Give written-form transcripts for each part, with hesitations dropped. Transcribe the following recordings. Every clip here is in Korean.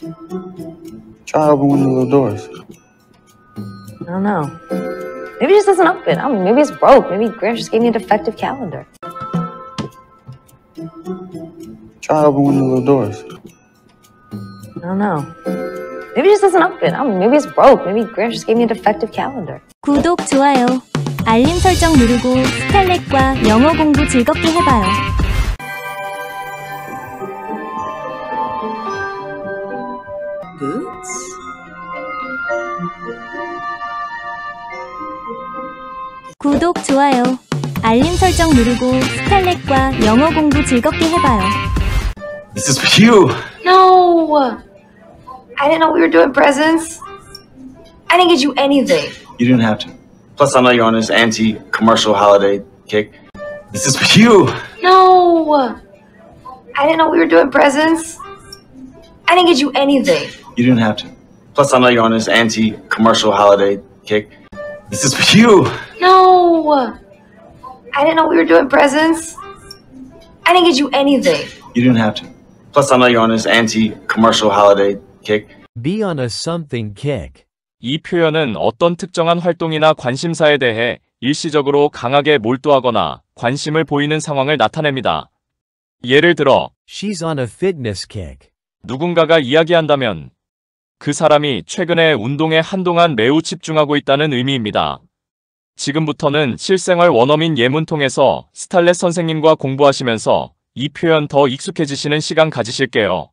Try open one of the little doors. I don't know. Maybe it just doesn't open. I don't know, maybe it's broke. Maybe Grant just gave me a defective calendar. Try open one of the little doors. I don't know. Maybe it just doesn't open. I don't know, maybe it's broke. Maybe Grant just gave me a defective calendar. 구독, 좋아요, 알림 설정 누르고 스칼렛과 영어 공부 즐겁게 해봐요. Boots? 구독, 좋아요, 알림 설정 누르고 스칼렛과 영어 공부 즐겁게 해봐요. This is for you! No! I didn't know we were doing presents. I didn't get you anything. You didn't have to. Plus, I know you're on this anti-commercial holiday kick. This is for you! No! I didn't know we were doing presents. I didn't get you anything. You didn't have to. Plus, I know you're on this anti-commercial holiday kick. This is for you! No! I didn't know we were doing presents. I didn't get you anything. You didn't have to. Plus, I know you're on this anti-commercial holiday kick. Be on a something kick. 이 표현은 어떤 특정한 활동이나 관심사에 대해 일시적으로 강하게 몰두하거나 관심을 보이는 상황을 나타냅니다. 예를 들어, She's on a fitness kick. 누군가가 이야기한다면 그 사람이 최근에 운동에 한동안 매우 집중하고 있다는 의미입니다. 지금부터는 실생활 원어민 예문 통해서 스칼렛 선생님과 공부하시면서 이 표현 더 익숙해지시는 시간 가지실게요.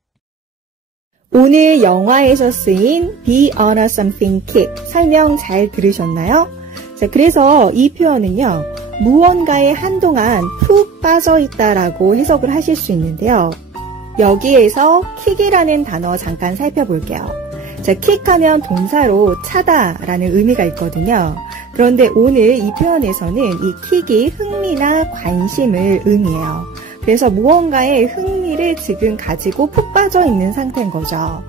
오늘 영화에서 쓰인 be on a something kick 설명 잘 들으셨나요? 자, 그래서 이 표현은요, 무언가에 한동안 푹 빠져 있다라고 해석을 하실 수 있는데요. 여기에서 kick이라는 단어 잠깐 살펴볼게요. 자, kick하면 동사로 차다라는 의미가 있거든요. 그런데 오늘 이 표현에서는 이 kick이 흥미나 관심을 의미해요. 그래서 무언가에 흥미를 지금 가지고 푹 빠져 있는 상태인 거죠.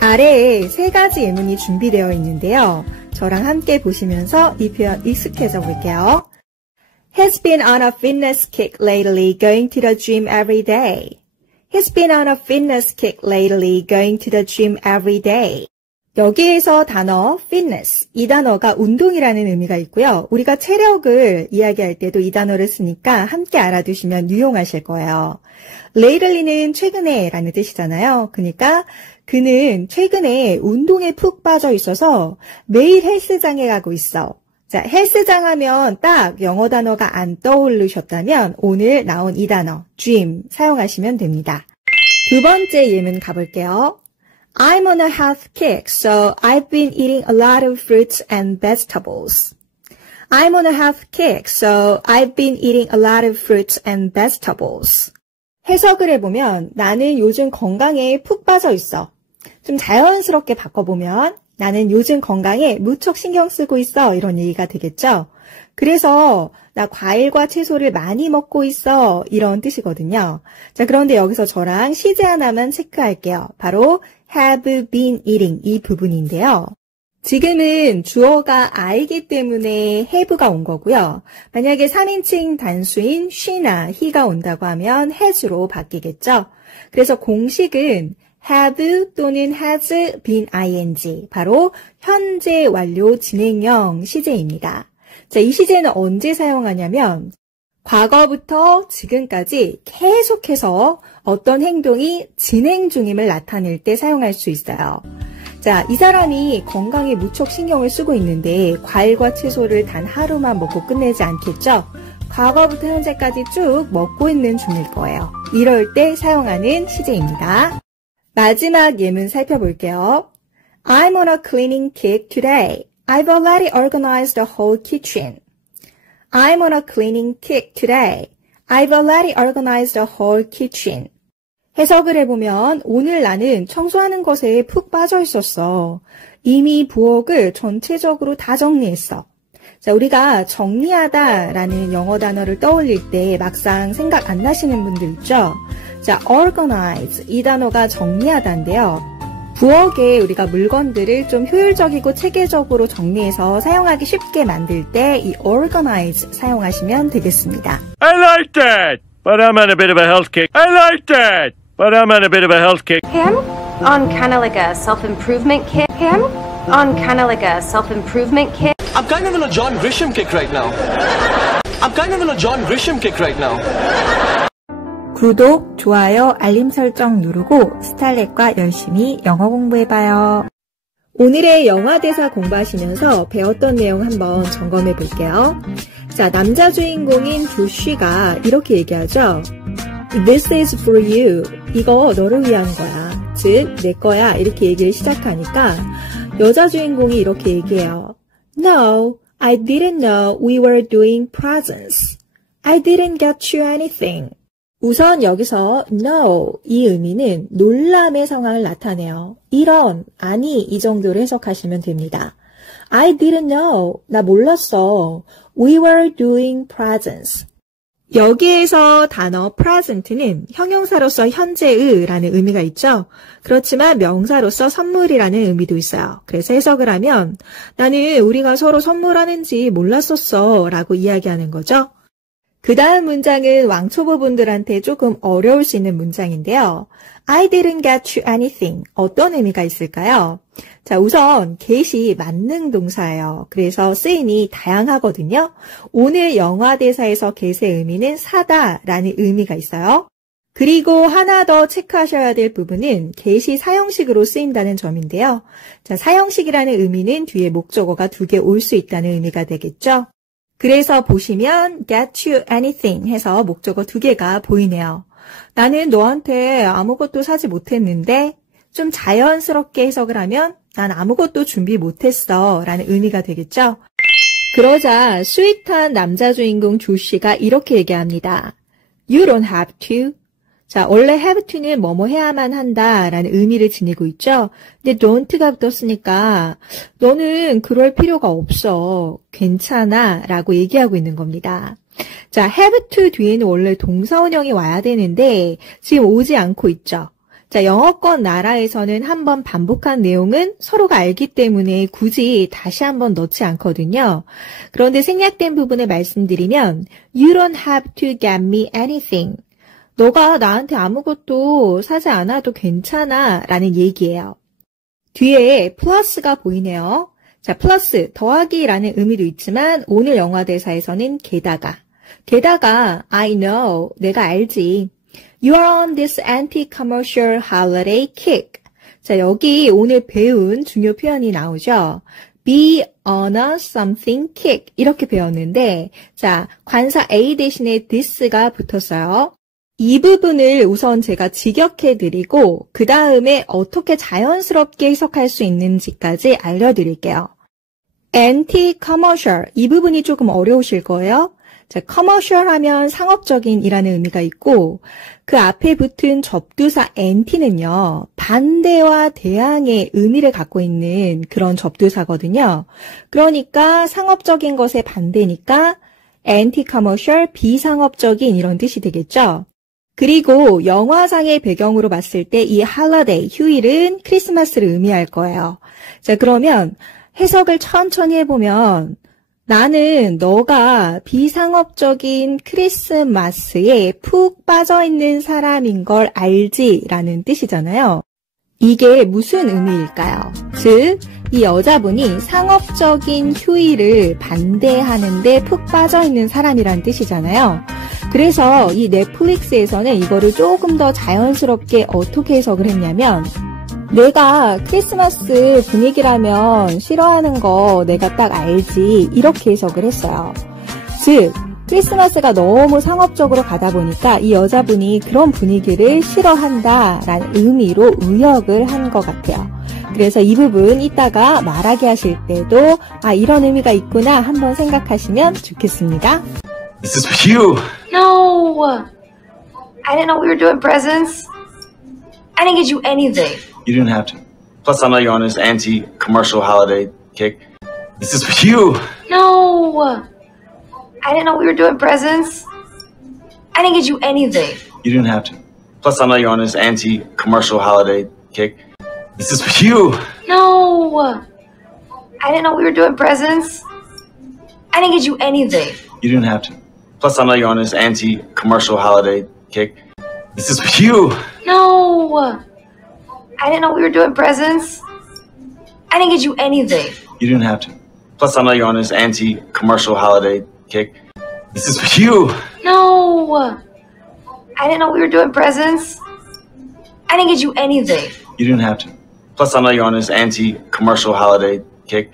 아래에 세 가지 예문이 준비되어 있는데요. 저랑 함께 보시면서 이 표현 익숙해져 볼게요. Has been on a fitness kick lately, going to the gym every day. Has been on a fitness kick lately, going to the gym every day. 여기에서 단어 fitness, 이 단어가 운동이라는 의미가 있고요. 우리가 체력을 이야기할 때도 이 단어를 쓰니까 함께 알아두시면 유용하실 거예요. lately는 최근에 라는 뜻이잖아요. 그러니까 그는 최근에 운동에 푹 빠져 있어서 매일 헬스장에 가고 있어. 자, 헬스장 하면 딱 영어 단어가 안 떠오르셨다면 오늘 나온 이 단어 gym 사용하시면 됩니다. 두 번째 예문 가볼게요. I'm on a health kick, so I've been eating a lot of fruits and vegetables. I'm on a health kick, so I've been eating a lot of fruits and vegetables. 해석을 해보면 나는 요즘 건강에 푹 빠져 있어. 좀 자연스럽게 바꿔보면 나는 요즘 건강에 무척 신경 쓰고 있어. 이런 얘기가 되겠죠. 그래서 나 과일과 채소를 많이 먹고 있어. 이런 뜻이거든요. 자, 그런데 여기서 저랑 시제 하나만 체크할게요. 바로 have been eating 이 부분인데요. 지금은 주어가 I이기 때문에 have가 온 거고요. 만약에 3인칭 단수인 she나 he가 온다고 하면 has로 바뀌겠죠. 그래서 공식은 have 또는 has been ing, 바로 현재 완료 진행형 시제입니다. 자, 이 시제는 언제 사용하냐면 과거부터 지금까지 계속해서 어떤 행동이 진행 중임을 나타낼 때 사용할 수 있어요. 자, 이 사람이 건강에 무척 신경을 쓰고 있는데 과일과 채소를 단 하루만 먹고 끝내지 않겠죠? 과거부터 현재까지 쭉 먹고 있는 중일 거예요. 이럴 때 사용하는 시제입니다. 마지막 예문 살펴볼게요. I'm on a cleaning kick today. I've already organized the whole kitchen. I'm on a cleaning kick today. I've already organized the whole kitchen. 해석을 해보면 오늘 나는 청소하는 것에 푹 빠져 있었어. 이미 부엌을 전체적으로 다 정리했어. 자, 우리가 정리하다라는 영어 단어를 떠올릴 때 막상 생각 안 나시는 분들 있죠? 자, organize 이 단어가 정리하다인데요. 부엌에 우리가 물건들을 좀 효율적이고 체계적으로 정리해서 사용하기 쉽게 만들 때 이 organize 사용하시면 되겠습니다. I like that, but I'm on a bit of a health kick. I like that, but I'm on a bit of a health kick. Hey, on kind of like a self-improvement kick. Hey, I'm on kind of like a self-improvement kick. I'm kind of on a John Grisham kick right now. I'm kind of on a John Grisham kick right now. 구독, 좋아요, 알림 설정 누르고 스탈렛과 열심히 영어 공부해봐요. 오늘의 영화 대사 공부하시면서 배웠던 내용 한번 점검해 볼게요. 자, 남자 주인공인 조쉬가 이렇게 얘기하죠. This is for you. 이거 너를 위한 거야. 즉, 내 거야. 이렇게 얘기를 시작하니까 여자 주인공이 이렇게 얘기해요. No, I didn't know we were doing presents. I didn't get you anything. 우선 여기서 no 이 의미는 놀람의 상황을 나타내요. 이런, 아니 이 정도로 해석하시면 됩니다. I didn't know. 나 몰랐어. We were doing presents. 여기에서 단어 present는 형용사로서 현재의라는 의미가 있죠. 그렇지만 명사로서 선물이라는 의미도 있어요. 그래서 해석을 하면 나는 우리가 서로 선물하는지 몰랐었어 라고 이야기하는 거죠. 그 다음 문장은 왕초보분들한테 조금 어려울 수 있는 문장인데요. I didn't get you anything. 어떤 의미가 있을까요? 자, 우선 get이 만능 동사예요. 그래서 쓰임이 다양하거든요. 오늘 영화 대사에서 get의 의미는 사다라는 의미가 있어요. 그리고 하나 더 체크하셔야 될 부분은 get이 사형식으로 쓰인다는 점인데요. 자, 사형식이라는 의미는 뒤에 목적어가 2개 올 수 있다는 의미가 되겠죠. 그래서 보시면 get you anything 해서 목적어 2개가 보이네요. 나는 너한테 아무것도 사지 못했는데 좀 자연스럽게 해석을 하면 난 아무것도 준비 못했어 라는 의미가 되겠죠. 그러자 스윗한 남자 주인공 조쉬가 이렇게 얘기합니다. You don't have to. 자, 원래 have to는 뭐뭐 해야만 한다 라는 의미를 지니고 있죠. 근데 don't가 붙었으니까 너는 그럴 필요가 없어. 괜찮아 라고 얘기하고 있는 겁니다. 자, have to 뒤에는 원래 동사원형이 와야 되는데 지금 오지 않고 있죠. 자, 영어권 나라에서는 한번 반복한 내용은 서로가 알기 때문에 굳이 다시 한번 넣지 않거든요. 그런데 생략된 부분을 말씀드리면 You don't have to get me anything. 너가 나한테 아무것도 사지 않아도 괜찮아 라는 얘기예요. 뒤에 플러스가 보이네요. 자, 플러스, 더하기라는 의미도 있지만 오늘 영화 대사에서는 게다가 I know, 내가 알지. You are on this anti-commercial holiday kick. 자, 여기 오늘 배운 중요 표현이 나오죠. Be on a something kick 이렇게 배웠는데 자, 관사 A 대신에 this가 붙었어요. 이 부분을 우선 제가 직역해드리고 그 다음에 어떻게 자연스럽게 해석할 수 있는지까지 알려드릴게요. anti-commercial 이 부분이 조금 어려우실 거예요. 자, commercial 하면 상업적인 이라는 의미가 있고 그 앞에 붙은 접두사 anti는요. 반대와 대항의 의미를 갖고 있는 그런 접두사거든요. 그러니까 상업적인 것의 반대니까 anti-commercial 비상업적인 이런 뜻이 되겠죠. 그리고 영화상의 배경으로 봤을 때 이 holiday, 휴일은 크리스마스를 의미할 거예요. 자, 그러면 해석을 천천히 해보면 나는 너가 비상업적인 크리스마스에 푹 빠져있는 사람인 걸 알지 라는 뜻이잖아요. 이게 무슨 의미일까요? 즉, 이 여자분이 상업적인 휴일을 반대하는데 푹 빠져있는 사람이란 뜻이잖아요. 그래서 이 넷플릭스에서는 이거를 조금 더 자연스럽게 어떻게 해석을 했냐면 내가 크리스마스 분위기라면 싫어하는 거 내가 딱 알지 이렇게 해석을 했어요. 즉 크리스마스가 너무 상업적으로 가다 보니까 이 여자분이 그런 분위기를 싫어한다라는 의미로 의역을 한 것 같아요. 그래서 이 부분 이따가 말하게 하실 때도 아 이런 의미가 있구나 한번 생각하시면 좋겠습니다. This is for you. No! I didn't know we were doing presents. I didn't get you anything. You didn't have to. Plus, I know you're on this anti-commercial holiday kick. This is for you. No! I didn't know we were doing presents. I didn't get you anything. You didn't have to. Plus, I know you're on this anti-commercial holiday kick. This is for you. No! I didn't know we were doing presents. I didn't get you anything. You didn't have to. Plus, I know you're on this anti-commercial holiday kick. This is for you. No! I didn't know we were doing presents. I didn't get you anything. You didn't have to. Plus, I know you're on this anti-commercial holiday kick. This is for you. No. I didn't know we were doing presents. I didn't get you anything. You didn't have to. Plus, I know you're on this anti-commercial holiday kick.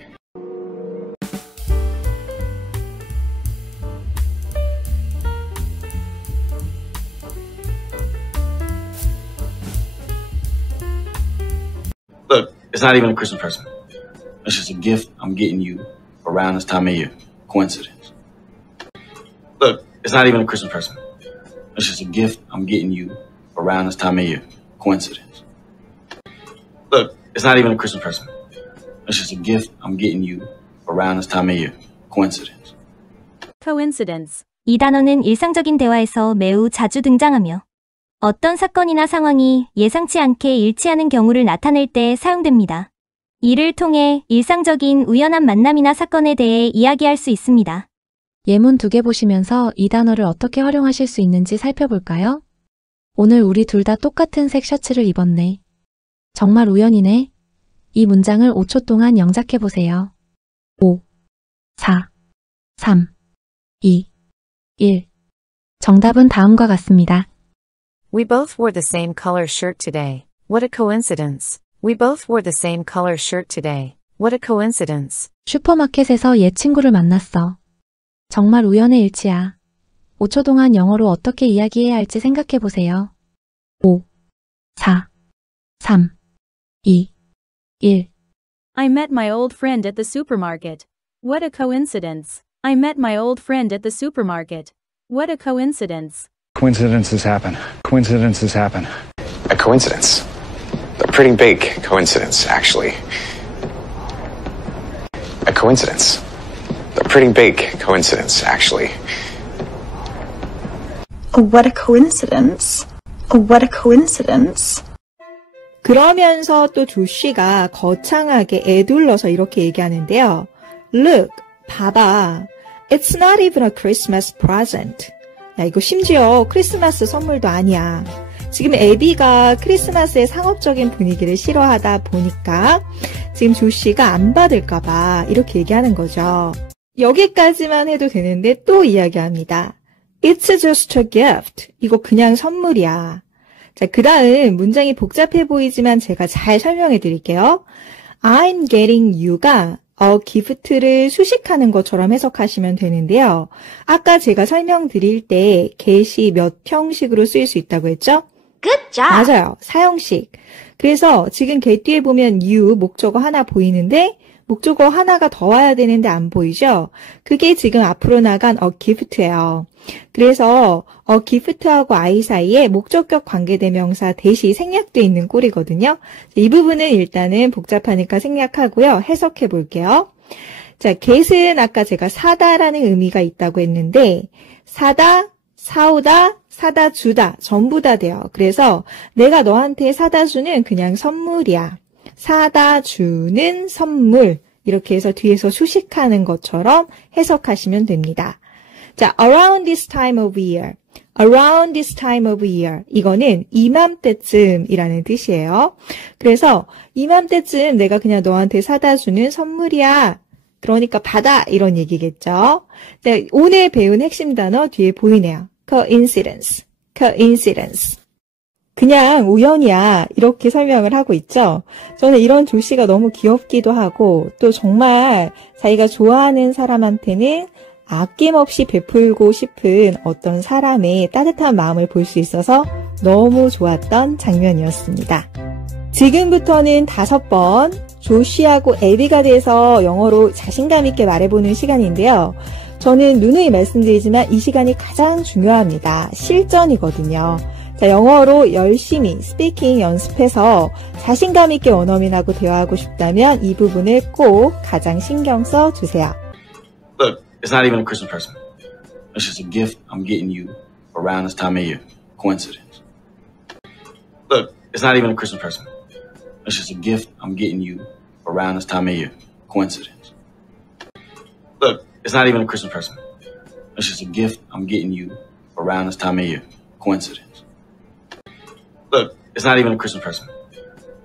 Look, it's not even a Christmas present. It's just a gift I'm getting you around this time of year. Coincidence. Look, it's not even a Christmas present. It's just a gift I'm getting you around this time of year. Coincidence. Look, it's not even a Christmas present. It's just a gift I'm getting you around this time of year. Coincidence. Coincidence. 이 단어는 일상적인 대화에서 매우 자주 등장하며 어떤 사건이나 상황이 예상치 않게 일치하는 경우를 나타낼 때 사용됩니다. 이를 통해 일상적인 우연한 만남이나 사건에 대해 이야기할 수 있습니다. 예문 2개 보시면서 이 단어를 어떻게 활용하실 수 있는지 살펴볼까요? 오늘 우리 둘 다 똑같은 색 셔츠를 입었네. 정말 우연이네. 이 문장을 5초 동안 영작해보세요. 5, 4, 3, 2, 1. 정답은 다음과 같습니다. We both wore the same color shirt today. What a coincidence. We both wore the same color shirt today. What a coincidence. 슈퍼마켓에서 옛 친구를 만났어. 정말 우연의 일치야. 5초 동안 영어로 어떻게 이야기해야 할지 생각해보세요. 5, 4, 3, 2, 1. I met my old friend at the supermarket. What a coincidence. I met my old friend at the supermarket. What a coincidence. Coincidences happen. Coincidences happen. A coincidence. A pretty big coincidence, actually. A coincidence. A pretty big coincidence, actually. Oh, what a coincidence. Oh, what a coincidence. 그러면서 또 조씨가 거창하게 애둘러서 이렇게 얘기하는데요. Look, 봐봐. It's not even a Christmas present. 야, 이거 심지어 크리스마스 선물도 아니야. 지금 에비가 크리스마스의 상업적인 분위기를 싫어하다 보니까 지금 조씨가 안 받을까봐 이렇게 얘기하는 거죠. 여기까지만 해도 되는데 또 이야기합니다. It's just a gift. 이거 그냥 선물이야. 자, 그 다음 문장이 복잡해 보이지만 제가 잘 설명해 드릴게요. I'm getting you가 gift를 수식하는 것처럼 해석하시면 되는데요. 아까 제가 설명드릴 때 get이 몇 형식으로 쓰일 수 있다고 했죠? Good job. 맞아요. 사형식. 그래서 지금 get 뒤에 보면 you 목적어 하나 보이는데 목적어 하나가 더 와야 되는데 안 보이죠? 그게 지금 앞으로 나간 gift예요. 그래서 gift하고 I 사이에 목적격 관계대명사 대시 생략되어 있는 꼴이거든요. 이 부분은 일단은 복잡하니까 생략하고요. 해석해 볼게요. 자, get은 아까 제가 사다라는 의미가 있다고 했는데 사다, 사오다, 사다 주다 전부 다 돼요. 그래서 내가 너한테 사다 주는 그냥 선물이야. 사다 주는 선물. 이렇게 해서 뒤에서 수식하는 것처럼 해석하시면 됩니다. 자, around this time of year. around this time of year. 이거는 이맘때쯤이라는 뜻이에요. 그래서 이맘때쯤 내가 그냥 너한테 사다 주는 선물이야. 그러니까 받아. 이런 얘기겠죠. 네, 오늘 배운 핵심 단어 뒤에 보이네요. coincidence. coincidence. 그냥 우연이야 이렇게 설명을 하고 있죠. 저는 이런 조씨가 너무 귀엽기도 하고 또 정말 자기가 좋아하는 사람한테는 아낌없이 베풀고 싶은 어떤 사람의 따뜻한 마음을 볼 수 있어서 너무 좋았던 장면이었습니다. 지금부터는 5번 조씨하고 에비가 돼서 영어로 자신감 있게 말해보는 시간인데요. 저는 누누이 말씀드리지만 이 시간이 가장 중요합니다. 실전이거든요. 자, 영어로 열심히 스피킹 연습해서 자신감 있게 원어민하고 대화하고 싶다면 이 부분을 꼭 가장 신경 써 주세요. Look, it's not even a Christmas present. It's just a gift I'm getting you around this time of year. Coincidence. Look, it's not even a Christmas present. It's just a gift I'm getting you around this time of year. Coincidence. Look, it's not even a Christmas present. It's just a gift I'm getting you around this time of year. Coincidence. Look, it's not even a Christmas present.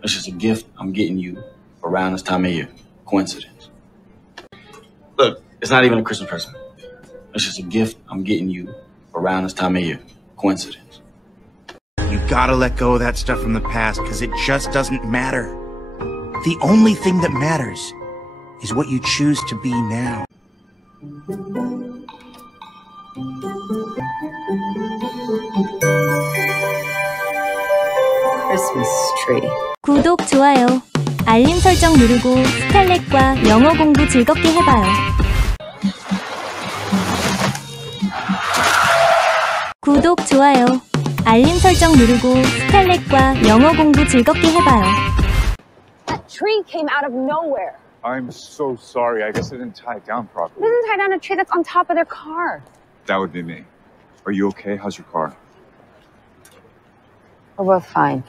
It's just a gift I'm getting you around this time of year. Coincidence. Look, it's not even a Christmas present. It's just a gift I'm getting you around this time of year. Coincidence. You gotta let go of that stuff from the past, because it just doesn't matter. The only thing that matters is what you choose to be now. Christmas tree. 구독, 좋아요, 알림 설정 누르고 스탈렛과 영어 공부 즐겁게 해봐요. 구독, 좋아요, 알림 설정 누르고 스탈렛과 영어 공부 즐겁게 해봐요. That tree came out of nowhere. I'm so sorry. I guess I didn't tie it down It properly. doesn't tie down a tree that's on top of their car. That would be me. Are you okay? How's your car? We're both fine.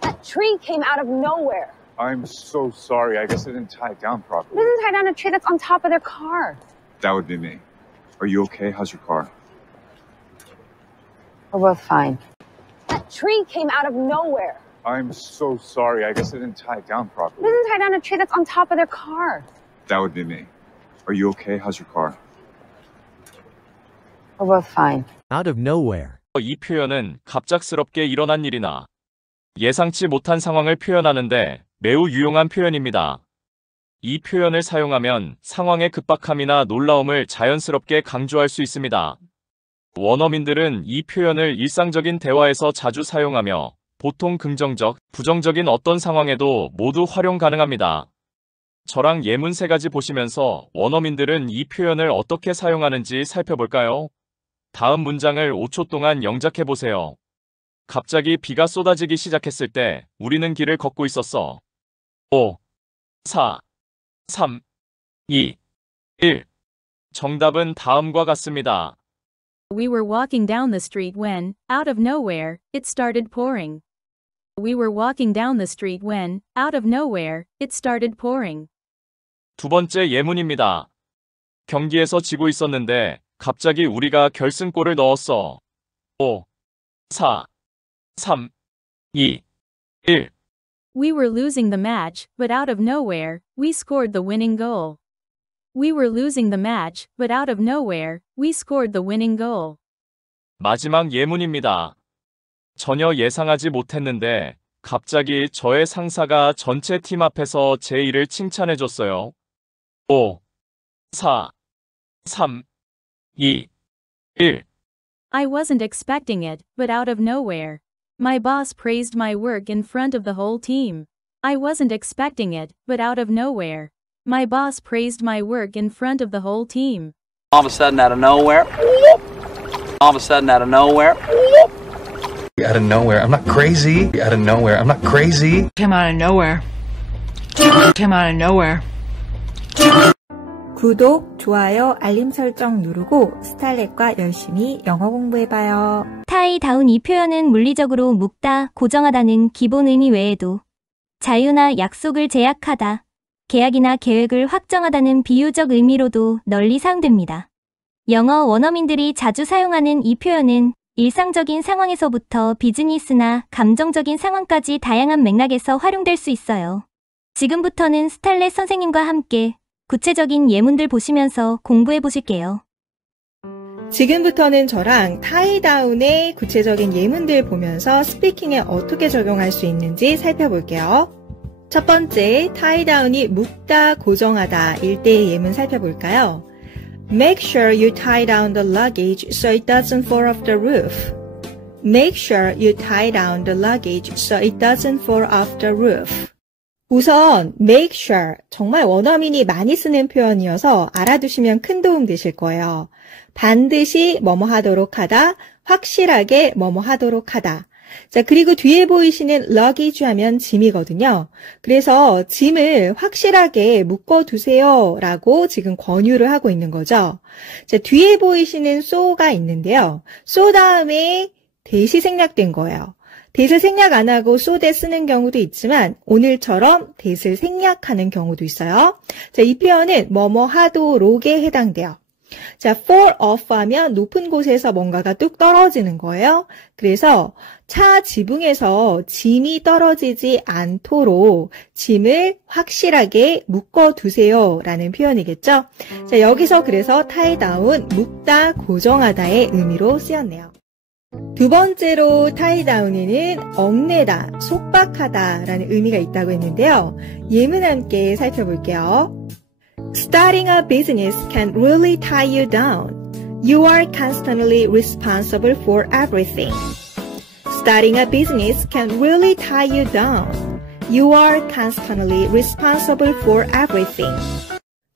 That tree came out of nowhere. I'm so sorry. I guess I didn't tie it down It properly. doesn't tie down a tree that's on top of their car. That would be me. Are you okay? How's your car? We're both fine. That tree came out of nowhere. I'm so sorry. I guess I didn't tie it down It properly. doesn't tie down a tree that's on top of their car. That would be me. Are you okay? How's your car? We're both fine. Out of nowhere. 이 표현은 갑작스럽게 일어난 일이나 예상치 못한 상황을 표현하는데 매우 유용한 표현입니다. 이 표현을 사용하면 상황의 급박함이나 놀라움을 자연스럽게 강조할 수 있습니다. 원어민들은 이 표현을 일상적인 대화에서 자주 사용하며 보통 긍정적, 부정적인 어떤 상황에도 모두 활용 가능합니다. 저랑 예문 3가지 보시면서 원어민들은 이 표현을 어떻게 사용하는지 살펴볼까요? 다음 문장을 5초 동안 영작해보세요. 갑자기 비가 쏟아지기 시작했을 때 우리는 길을 걷고 있었어. 5, 4, 3, 2, 1. 정답은 다음과 같습니다. We were walking down the street when, out of nowhere, it started pouring. We were walking down the street when, out of nowhere, it started pouring. 두 번째 예문입니다. 경기에서 지고 있었는데 갑자기 우리가 결승골을 넣었어. 5, 4, 3, 2, 1. We were losing the match, but out of nowhere, we scored the winning goal. We were losing the match, but out of nowhere, we scored the winning goal. 마지막 예문입니다. 전혀 예상하지 못했는데 갑자기 저의 상사가 전체 팀 앞에서 제 일을 칭찬해줬어요. 5, 4, 3, 2, 1. I wasn't expecting it, but out of nowhere. My boss praised my work in front of the whole team. I wasn't expecting it, but out of nowhere. My boss praised my work in front of the whole team. All of a sudden, out of nowhere. All of a sudden, out of nowhere. Out of nowhere. I'm not crazy. Out of nowhere. I'm not crazy. Came out of nowhere. Came out of nowhere. 구독, 좋아요, 알림 설정 누르고 스탈렛과 열심히 영어 공부해봐요. 타이다운 이 표현은 물리적으로 묶다, 고정하다는 기본 의미 외에도 자유나 약속을 제약하다, 계약이나 계획을 확정하다는 비유적 의미로도 널리 사용됩니다. 영어 원어민들이 자주 사용하는 이 표현은 일상적인 상황에서부터 비즈니스나 감정적인 상황까지 다양한 맥락에서 활용될 수 있어요. 지금부터는 스탈렛 선생님과 함께 구체적인 예문들 보시면서 공부해 보실게요. 지금부터는 저랑 타이다운의 구체적인 예문들 보면서 스피킹에 어떻게 적용할 수 있는지 살펴볼게요. 첫 번째, 타이다운이 묶다, 고정하다 일 때의 예문 살펴볼까요? Make sure you tie down the luggage so it doesn't fall off the roof. Make sure you tie down the luggage so it doesn't fall off the roof. 우선 make sure, 정말 원어민이 많이 쓰는 표현이어서 알아두시면 큰 도움 되실 거예요. 반드시 뭐뭐 하도록 하다, 확실하게 뭐뭐 하도록 하다. 자, 그리고 뒤에 보이시는 luggage 하면 짐이거든요. 그래서 짐을 확실하게 묶어두세요 라고 지금 권유를 하고 있는 거죠. 자, 뒤에 보이시는 so가 있는데요. so 다음에 대시 생략된 거예요. 대를 생략 안 하고 so 대 쓰는 경우도 있지만 오늘처럼 대를 생략하는 경우도 있어요. 자, 이 표현은 뭐뭐 하도록에 해당돼요. 자, fall off 하면 높은 곳에서 뭔가가 뚝 떨어지는 거예요. 그래서 차 지붕에서 짐이 떨어지지 않도록 짐을 확실하게 묶어두세요 라는 표현이겠죠. 자, 여기서 그래서 tie down, 묶다, 고정하다의 의미로 쓰였네요. 두 번째로 tie down에는 얽매다, 속박하다 라는 의미가 있다고 했는데요. 예문 함께 살펴볼게요. Starting a business can really tie you down. You are constantly responsible for everything. Starting a business can really tie you down. You are constantly responsible for everything.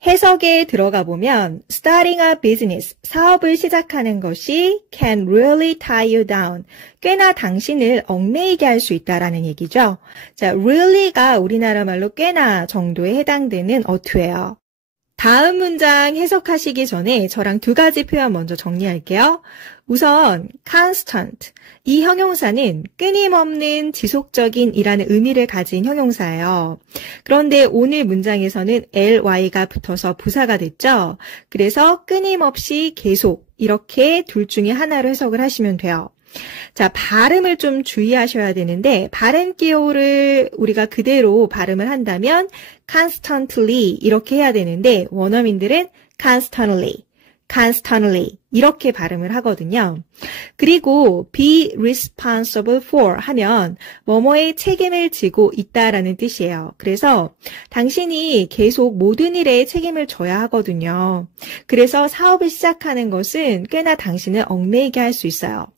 해석에 들어가 보면 starting a business, 사업을 시작하는 것이 can really tie you down, 꽤나 당신을 얽매이게 할 수 있다라는 얘기죠. 자, really가 우리나라 말로 꽤나 정도에 해당되는 어투예요. 다음 문장 해석하시기 전에 저랑 두 가지 표현 먼저 정리할게요. 우선 constant, 이 형용사는 끊임없는 지속적인 이라는 의미를 가진 형용사예요. 그런데 오늘 문장에서는 ly가 붙어서 부사가 됐죠. 그래서 끊임없이 계속 이렇게 둘 중에 하나로 해석을 하시면 돼요. 자, 발음을 좀 주의하셔야 되는데 발음 기호를 우리가 그대로 발음을 한다면 constantly 이렇게 해야 되는데 원어민들은 constantly 이렇게 발음을 하거든요. 그리고 be responsible for 하면 뭐뭐의 책임을 지고 있다라는 뜻이에요. 그래서 당신이 계속 모든 일에 책임을 져야 하거든요. 그래서 사업을 시작하는 것은 꽤나 당신을 얽매이게 할 수 있어요.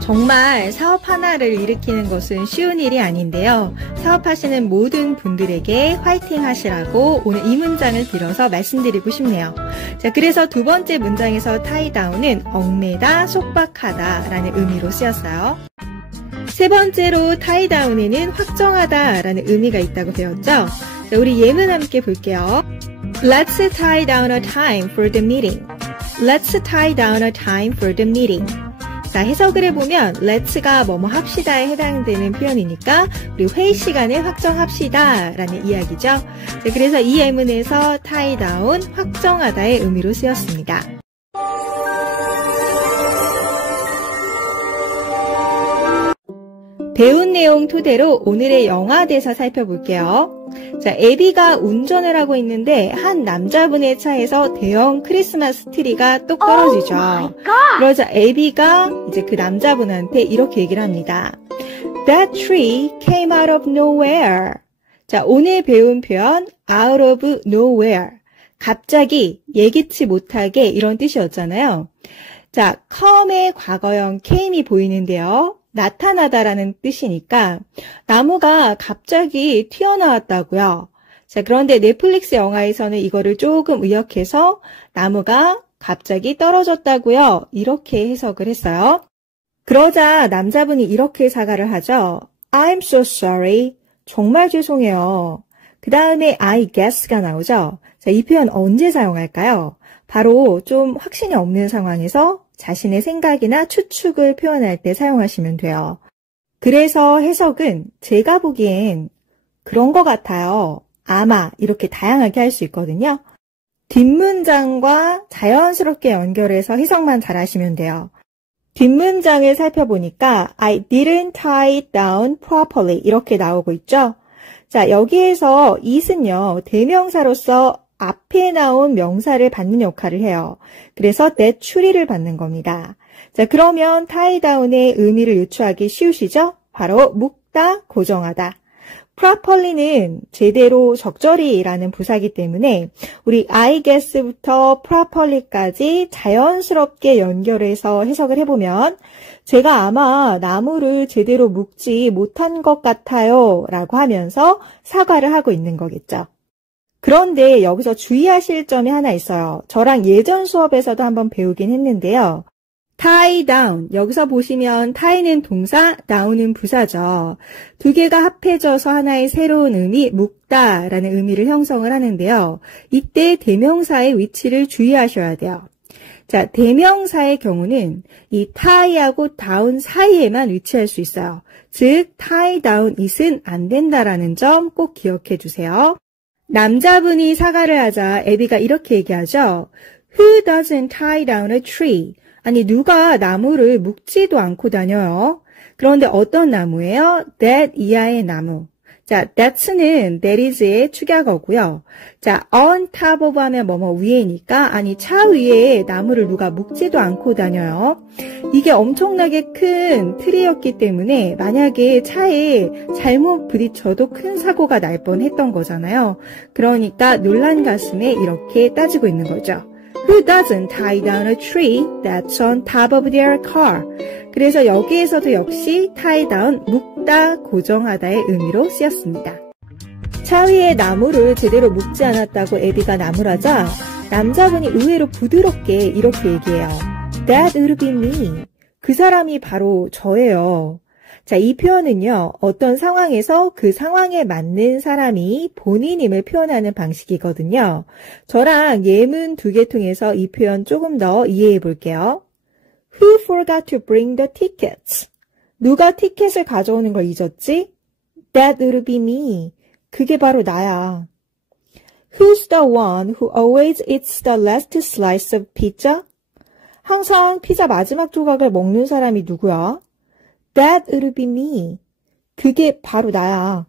정말 사업 하나를 일으키는 것은 쉬운 일이 아닌데요. 사업하시는 모든 분들에게 화이팅 하시라고 오늘 이 문장을 빌어서 말씀드리고 싶네요. 자, 그래서 두 번째 문장에서 tie down은 얽매다, 속박하다 라는 의미로 쓰였어요. 세 번째로 tie down에는 확정하다 라는 의미가 있다고 배웠죠. 자, 우리 예문 함께 볼게요. Let's tie down a time for the meeting. Let's tie down a time for the meeting. 자, 해석을 해보면 let's가 뭐뭐 합시다에 해당되는 표현이니까 우리 회의 시간을 확정합시다 라는 이야기죠. 자, 그래서 이 예문에서 tie down, 확정하다의 의미로 쓰였습니다. 배운 내용 토대로 오늘의 영화 대사 살펴볼게요. 자, 애비가 운전을 하고 있는데 한 남자분의 차에서 대형 크리스마스 트리가 똑 떨어지죠. 그러자 애비가 이제 그 남자분한테 이렇게 얘기를 합니다. That tree came out of nowhere. 자, 오늘 배운 표현 out of nowhere. 갑자기 예기치 못하게 이런 뜻이었잖아요. 자, come의 과거형 came이 보이는데요. 나타나다라는 뜻이니까 나무가 갑자기 튀어나왔다고요. 자, 그런데 넷플릭스 영화에서는 이거를 조금 의역해서 나무가 갑자기 떨어졌다고요. 이렇게 해석을 했어요. 그러자 남자분이 이렇게 사과를 하죠. I'm so sorry. 정말 죄송해요. 그 다음에 I guess가 나오죠. 자, 이 표현 언제 사용할까요? 바로 좀 확신이 없는 상황에서 자신의 생각이나 추측을 표현할 때 사용하시면 돼요. 그래서 해석은 제가 보기엔 그런 것 같아요. 아마 이렇게 다양하게 할 수 있거든요. 뒷문장과 자연스럽게 연결해서 해석만 잘 하시면 돼요. 뒷문장을 살펴보니까 I didn't tie it down properly 이렇게 나오고 있죠. 자, 여기에서 it은요. 대명사로서 앞에 나온 명사를 받는 역할을 해요. 그래서 that 추리를 받는 겁니다. 자, 그러면 tie down의 의미를 유추하기 쉬우시죠? 바로 묶다, 고정하다. properly는 제대로 적절히라는 부사이기 때문에 우리 I guess부터 properly까지 자연스럽게 연결해서 해석을 해보면 제가 아마 나무를 제대로 묶지 못한 것 같아요 라고 하면서 사과를 하고 있는 거겠죠. 그런데 여기서 주의하실 점이 하나 있어요. 저랑 예전 수업에서도 한번 배우긴 했는데요. tie down, 여기서 보시면 tie는 동사, down은 부사죠. 두 개가 합해져서 하나의 새로운 의미, 묶다라는 의미를 형성을 하는데요. 이때 대명사의 위치를 주의하셔야 돼요. 자, 대명사의 경우는 이 tie하고 down 사이에만 위치할 수 있어요. 즉, tie down it은 안 된다라는 점 꼭 기억해 주세요. 남자분이 사과를 하자 애비가 이렇게 얘기하죠. Who doesn't tie down a tree? 아니, 누가 나무를 묶지도 않고 다녀요. 그런데 어떤 나무예요? That 이하의 나무. 자, that's는 that is의 축약어고요. 자, on top of 하면 뭐뭐 위에니까, 아니, 차 위에 나무를 누가 묶지도 않고 다녀요. 이게 엄청나게 큰 트리였기 때문에 만약에 차에 잘못 부딪혀도 큰 사고가 날 뻔했던 거잖아요. 그러니까 놀란 가슴에 이렇게 따지고 있는 거죠. Who doesn't tie down a tree that's on top of their car? 그래서 여기에서도 역시 tie down, 묶다, 고정하다의 의미로 쓰였습니다. 차 위에 나무를 제대로 묶지 않았다고 애비가 나무라자 남자분이 의외로 부드럽게 이렇게 얘기해요. That would be me. 그 사람이 바로 저예요. 자, 이 표현은요, 어떤 상황에서 그 상황에 맞는 사람이 본인임을 표현하는 방식이거든요. 저랑 예문 두 개 통해서 이 표현 조금 더 이해해 볼게요. Who forgot to bring the tickets? 누가 티켓을 가져오는 걸 잊었지? That would be me. 그게 바로 나야. Who's the one who always eats the last slice of pizza? 항상 피자 마지막 조각을 먹는 사람이 누구야? That would be me. 그게 바로 나야.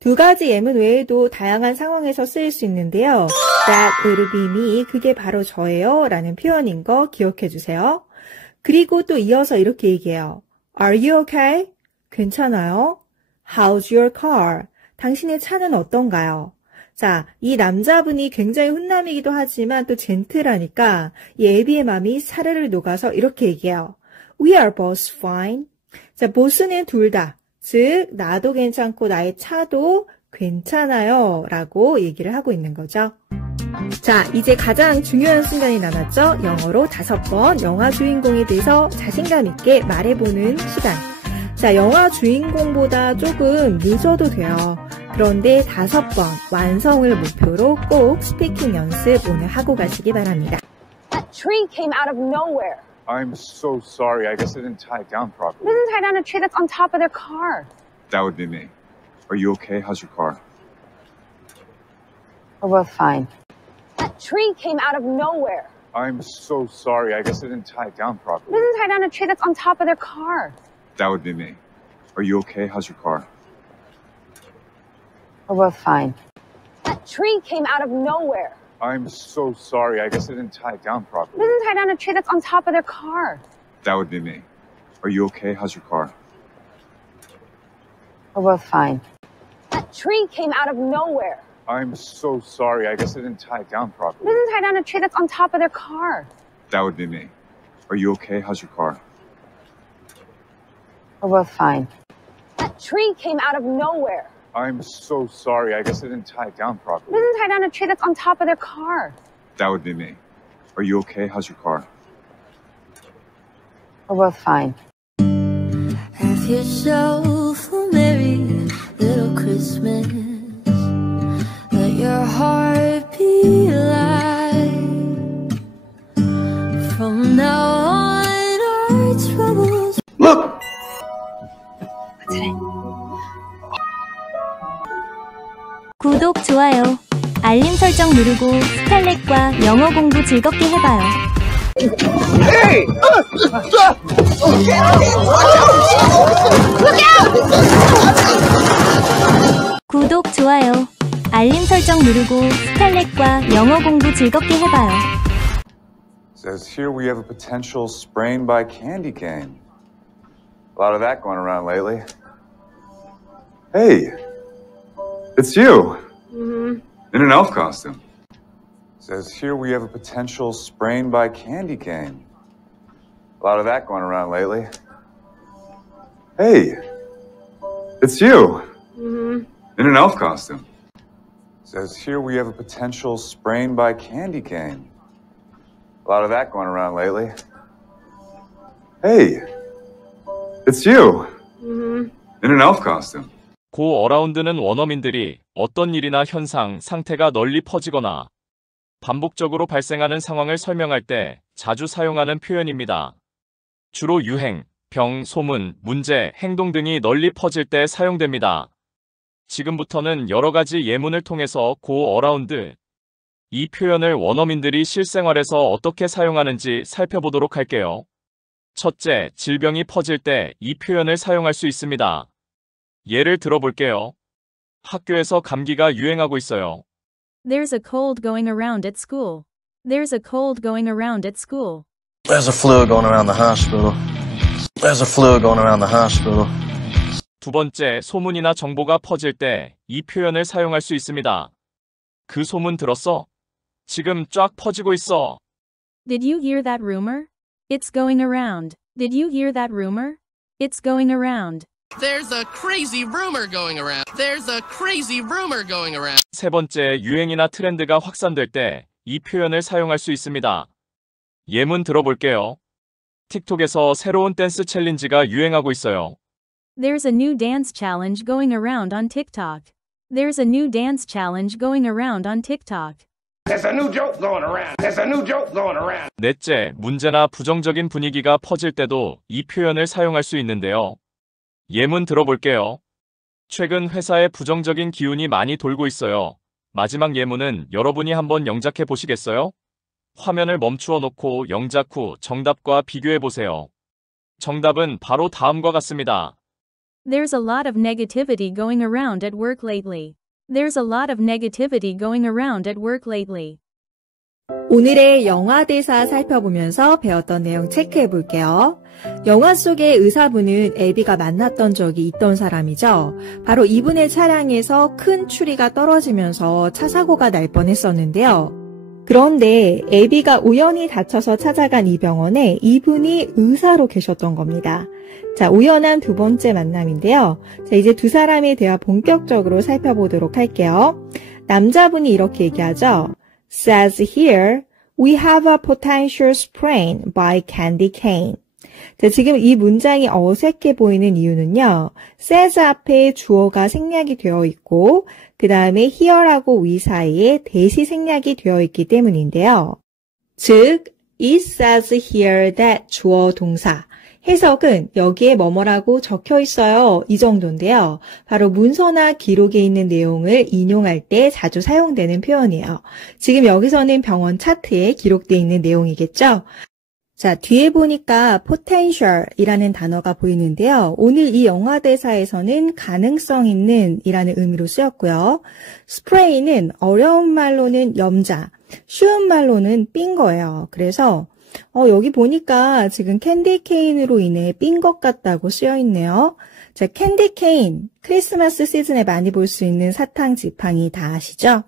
두 가지 예문 외에도 다양한 상황에서 쓰일 수 있는데요. That would be me. 그게 바로 저예요. 라는 표현인 거 기억해 주세요. 그리고 또 이어서 이렇게 얘기해요. Are you okay? 괜찮아요? How's your car? 당신의 차는 어떤가요? 자, 이 남자분이 굉장히 훈남이기도 하지만 또 젠틀하니까 이 애비의 맘이 사르르 녹아서 이렇게 얘기해요. We are both fine. 자, 보스는 둘 다, 즉 나도 괜찮고 나의 차도 괜찮아요 라고 얘기를 하고 있는 거죠. 자, 이제 가장 중요한 순간이 남았죠. 영어로 5번 영화 주인공에 대해서 자신감 있게 말해보는 시간. 자, 영화 주인공보다 조금 늦어도 돼요. 그런데 5번 완성을 목표로 꼭 스피킹 연습 오늘 하고 가시기 바랍니다. That tree came out of nowhere. I'm so sorry. I guess I didn't tie it down properly. Who doesn't tie down a tree that's on top of their car? That would be me. Are you okay? How's your car? We're both fine. That tree came out of nowhere. I'm so sorry. I guess I didn't tie it down Who properly. doesn't tie down a tree that's on top of their car? That would be me. Are you okay? How's your car? We're both fine. That tree came out of nowhere. I'm so sorry. I guess I didn't tie it down Who properly. doesn't tie down a tree that's on top of their car? That would be me. Are you okay? How's your car? We're both fine. That tree came out of nowhere. I'm so sorry. I guess I didn't tie it down Who properly. doesn't tie down a tree that's on top of their car? That would be me. Are you okay? How's your car? We're both fine. That tree came out of nowhere. I'm so sorry. I guess I didn't tie it down Who properly. doesn't tie down a tree that's on top of their car? That would be me. Are you okay? How's your car? We're both fine. Have yourself a merry little Christmas. Let your heart be light. From now on, our troubles. Look! 구독, 좋아요, 알림 설정 누르고 스칼렛과 영어 공부 즐겁게 해봐요. Hey! 구독, 좋아요, 알림 설정 누르고 스칼렛과 영어 공부 즐겁게 해봐요. Says here we have a potential sprain by candy cane. A lot of that going around lately. Hey, it's you. In an elf costume. Says here we have a potential sprain by candy cane. A lot of that going around lately. Hey, it's you. In an elf costume. Says here we have a potential sprain by candy cane. A lot of that going around lately. Hey, it's you. In an elf costume. 고 어라운드는 원어민들이 어떤 일이나 현상, 상태가 널리 퍼지거나 반복적으로 발생하는 상황을 설명할 때 자주 사용하는 표현입니다. 주로 유행, 병, 소문, 문제, 행동 등이 널리 퍼질 때 사용됩니다. 지금부터는 여러 가지 예문을 통해서 고 어라운드, 이 표현을 원어민들이 실생활에서 어떻게 사용하는지 살펴보도록 할게요. 첫째, 질병이 퍼질 때 이 표현을 사용할 수 있습니다. 예를 들어볼게요. 학교에서 감기가 유행하고 있어요. There's a cold going around at school. There's a cold going around at school. There's a flu going around the hospital. There's a flu going around the hospital. 두 번째, 소문이나 정보가 퍼질 때 이 표현을 사용할 수 있습니다. 그 소문 들었어? 지금 쫙 퍼지고 있어. Did you hear that rumor? It's going around. Did you hear that rumor? It's going around. There's a crazy rumor going around. There's a crazy rumor going around. 세 번째, 유행이나 트렌드가 확산될 때 이 표현을 사용할 수 있습니다. 예문 들어볼게요. 틱톡에서 새로운 댄스 챌린지가 유행하고 있어요. There's a new dance challenge going around on TikTok. There's a new dance challenge going around on TikTok. There's a new joke going around. There's a new joke going around. 넷째, 문제나 부정적인 분위기가 퍼질 때도 이 표현을 사용할 수 있는데요. 예문 들어볼게요. 최근 회사에 부정적인 기운이 많이 돌고 있어요. 마지막 예문은 여러분이 한번 영작해 보시겠어요? 화면을 멈추어 놓고 영작 후 정답과 비교해 보세요. 정답은 바로 다음과 같습니다. There's a lot of negativity going around at work lately. There's a lot of negativity going around at work lately. 오늘의 영화 대사 살펴보면서 배웠던 내용 체크해 볼게요. 영화 속의 의사분은 애비가 만났던 적이 있던 사람이죠. 바로 이분의 차량에서 큰 추리가 떨어지면서 차 사고가 날 뻔했었는데요. 그런데 애비가 우연히 다쳐서 찾아간 이 병원에 이분이 의사로 계셨던 겁니다. 자, 우연한 두 번째 만남인데요. 자, 이제 두 사람의 대화 본격적으로 살펴보도록 할게요. 남자분이 이렇게 얘기하죠. Says here, we have a potential sprain by candy cane. 자, 지금 이 문장이 어색해 보이는 이유는요. says 앞에 주어가 생략이 되어 있고 그 다음에 here하고 we 사이에 대시 생략이 되어 있기 때문인데요. 즉, it says here that 주어 동사. 해석은 여기에 뭐뭐라고 적혀 있어요. 이 정도인데요. 바로 문서나 기록에 있는 내용을 인용할 때 자주 사용되는 표현이에요. 지금 여기서는 병원 차트에 기록되어 있는 내용이겠죠. 자, 뒤에 보니까 potential이라는 단어가 보이는데요. 오늘 이 영화 대사에서는 가능성 있는 이라는 의미로 쓰였고요. sprain은 어려운 말로는 염자, 쉬운 말로는 삔 거예요. 그래서 여기 보니까 지금 캔디 케인으로 인해 삔 것 같다고 쓰여 있네요. 자, 캔디 케인, 크리스마스 시즌에 많이 볼 수 있는 사탕 지팡이 다 아시죠?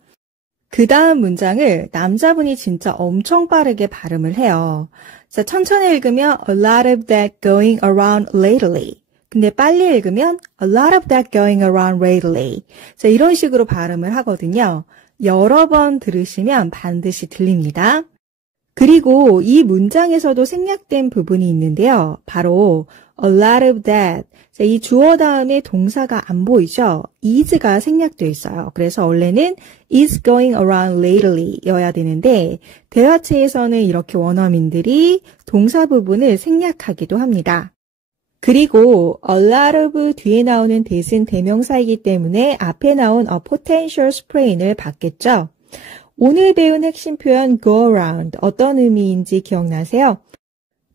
그 다음 문장을 남자분이 진짜 엄청 빠르게 발음을 해요. 자, 천천히 읽으면 a lot of that going around lately. 근데 빨리 읽으면 a lot of that going around lately. 자, 이런 식으로 발음을 하거든요. 여러 번 들으시면 반드시 들립니다. 그리고 이 문장에서도 생략된 부분이 있는데요. 바로 a lot of that. 자, 이 주어 다음에 동사가 안 보이죠? is가 생략되어 있어요. 그래서 원래는 is going around lately여야 되는데 대화체에서는 이렇게 원어민들이 동사 부분을 생략하기도 합니다. 그리고 a lot of 뒤에 나오는 that은 대명사이기 때문에 앞에 나온 a potential sprain을 받겠죠. 오늘 배운 핵심 표현 go around 어떤 의미인지 기억나세요?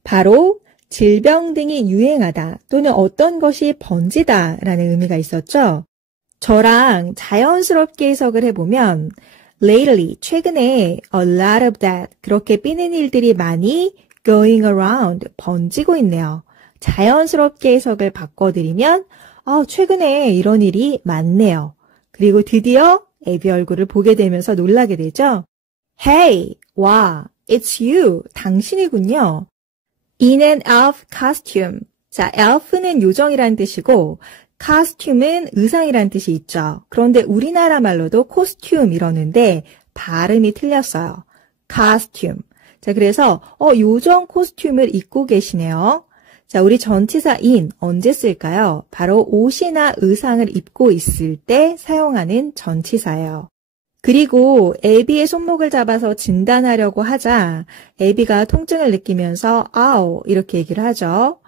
바로 질병 등이 유행하다 또는 어떤 것이 번지다 라는 의미가 있었죠. 저랑 자연스럽게 해석을 해보면 lately, 최근에 a lot of that 그렇게 삐는 일들이 많이 going around, 번지고 있네요. 자연스럽게 해석을 바꿔드리면 최근에 이런 일이 많네요. 그리고 드디어 애비 얼굴을 보게 되면서 놀라게 되죠. Hey, 와, it's you, 당신이군요. In an elf costume. 자, elf는 요정이란 뜻이고 costume은 의상이란 뜻이 있죠. 그런데 우리나라 말로도 코스튬 이러는데 발음이 틀렸어요. costume. 자, 그래서 요정 코스튬을 입고 계시네요. 자, 우리 전치사 in 언제 쓸까요? 바로 옷이나 의상을 입고 있을 때 사용하는 전치사예요. 그리고 애비의 손목을 잡아서 진단하려고 하자 애비가 통증을 느끼면서 ow 이렇게 얘기를 하죠.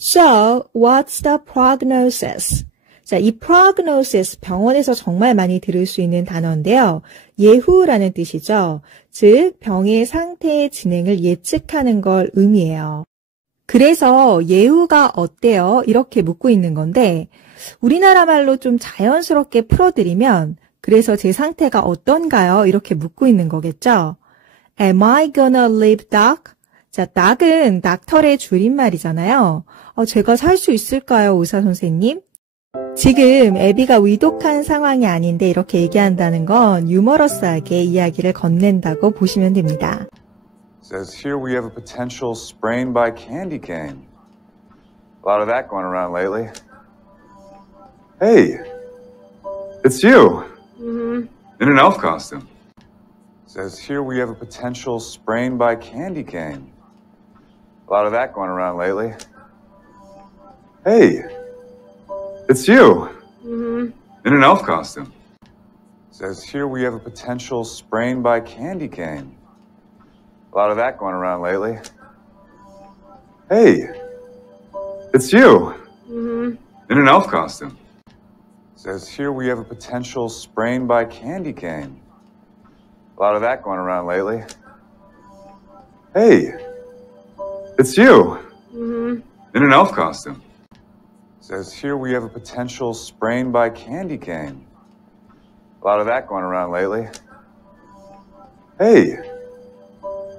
So, what's the prognosis? 자, 이 prognosis, 병원에서 정말 많이 들을 수 있는 단어인데요. 예후라는 뜻이죠. 즉, 병의 상태의 진행을 예측하는 걸 의미해요. 그래서 예후가 어때요? 이렇게 묻고 있는 건데, 우리나라 말로 좀 자연스럽게 풀어드리면, 그래서 제 상태가 어떤가요? 이렇게 묻고 있는 거겠죠. Am I gonna live, doc? 자, doc은 닥터의 줄임말이잖아요. 제가 살 수 있을까요, 의사 선생님? 지금 애비가 위독한 상황이 아닌데 이렇게 얘기한다는 건 유머러스하게 이야기를 건넨다고 보시면 됩니다. Says here we have a potential sprain by candy cane. A lot of that going around lately. Hey, it's you. In an elf costume. Says here we have a potential sprain by candy cane. A lot of that going around lately. Hey, it's you. In an elf costume. Says here we have a potential sprain by candy cane. A lot of that going around lately. Hey, it's you. In an elf costume. Says here we have a potential sprain by candy cane. A lot of that going around lately. Hey, it's you. In an elf costume. Says here we have a potential sprain by candy cane. A lot of that going around lately. Hey,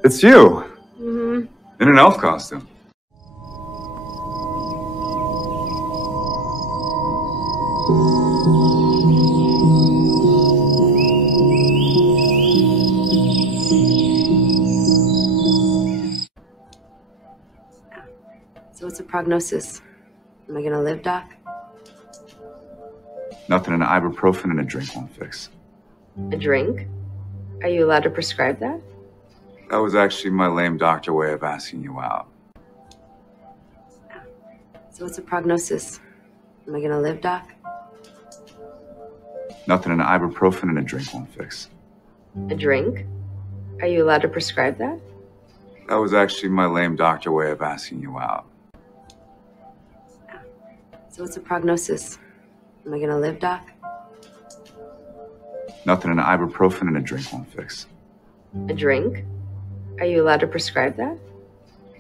it's you. In an elf costume. So what's the prognosis? Am I gonna live, Doc? Nothing an ibuprofen and a drink won't fix. A drink? Are you allowed to prescribe that? That was actually my lame doctor way of asking you out. So what's the prognosis? Am I gonna live, Doc? Nothing an ibuprofen and a drink won't fix. A drink? Are you allowed to prescribe that? That was actually my lame doctor way of asking you out. So what's the prognosis? Am I gonna live, Doc? Nothing an ibuprofen and a drink won't fix. A drink? Are you allowed to prescribe that?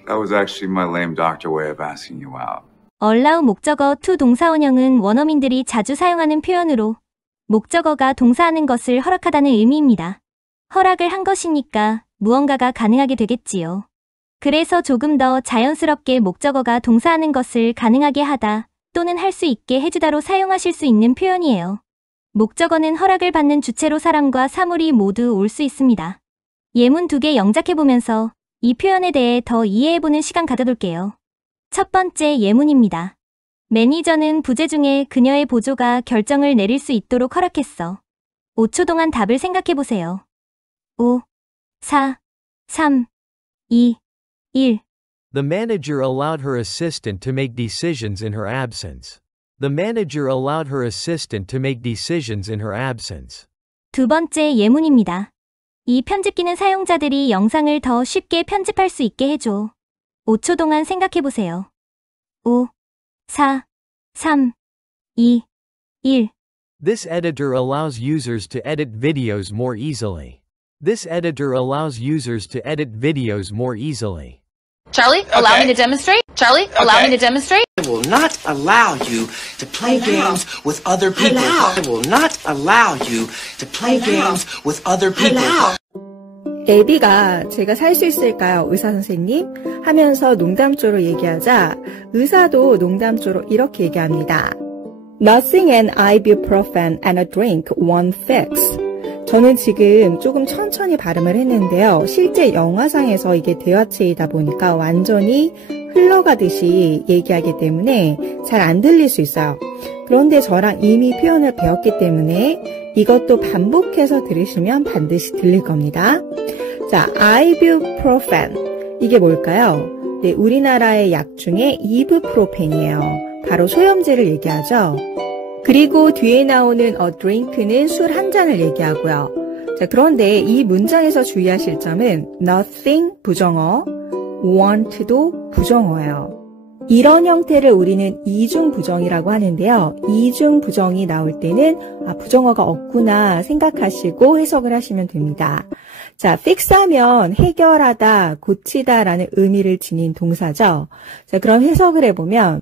That was actually my lame doctor way of asking you out. allow 목적어 to 동사원형은 원어민들이 자주 사용하는 표현으로 목적어가 동사하는 것을 허락하다는 의미입니다. 허락을 한 것이니까 무언가가 가능하게 되겠지요. 그래서 조금 더 자연스럽게 목적어가 동사하는 것을 가능하게 하다 또는 할 수 있게 해주다로 사용하실 수 있는 표현이에요. 목적어는 허락을 받는 주체로 사람과 사물이 모두 올 수 있습니다. 예문 2개 영작해보면서 이 표현에 대해 더 이해해보는 시간 가져볼게요. 첫 번째 예문입니다. 매니저는 부재 중에 그녀의 보조가 결정을 내릴 수 있도록 허락했어. 5초 동안 답을 생각해보세요. 5, 4, 3, 2, 1. The manager allowed her assistant to make decisions in her absence. The manager allowed her assistant to make decisions in her absence. 두 번째 예문입니다. 이 편집기는 사용자들이 영상을 더 쉽게 편집할 수 있게 해줘. 5초 동안 생각해보세요. 5, 4, 3, 2, 1. This editor allows users to edit videos more easily. This editor allows users to edit videos more easily. Charlie, allow me to demonstrate. Charlie, allow me to demonstrate. I will not allow you to play games with other people. I will not allow you to play games with other people. 애비가 제가 살 수 있을까요, 의사 선생님? 하면서 농담조로 얘기하자 의사도 농담조로 이렇게 얘기합니다. Nothing an ibuprofen and a drink won't fix. 저는 지금 조금 천천히 발음을 했는데요. 실제 영화상에서 이게 대화체이다 보니까 완전히 흘러가듯이 얘기하기 때문에 잘 안 들릴 수 있어요. 그런데 저랑 이미 표현을 배웠기 때문에 이것도 반복해서 들으시면 반드시 들릴 겁니다. 자, ibuprofen. 이게 뭘까요? 네, 우리나라의 약 중에 이브프로펜이에요. 바로 소염제를 얘기하죠. 그리고 뒤에 나오는 a drink는 술 한 잔을 얘기하고요. 자, 그런데 이 문장에서 주의하실 점은 nothing 부정어, want도 부정어예요. 이런 형태를 우리는 이중부정이라고 하는데요. 이중부정이 나올 때는 부정어가 없구나 생각하시고 해석을 하시면 됩니다. 자, fix하면 해결하다, 고치다라는 의미를 지닌 동사죠. 자, 그럼 해석을 해보면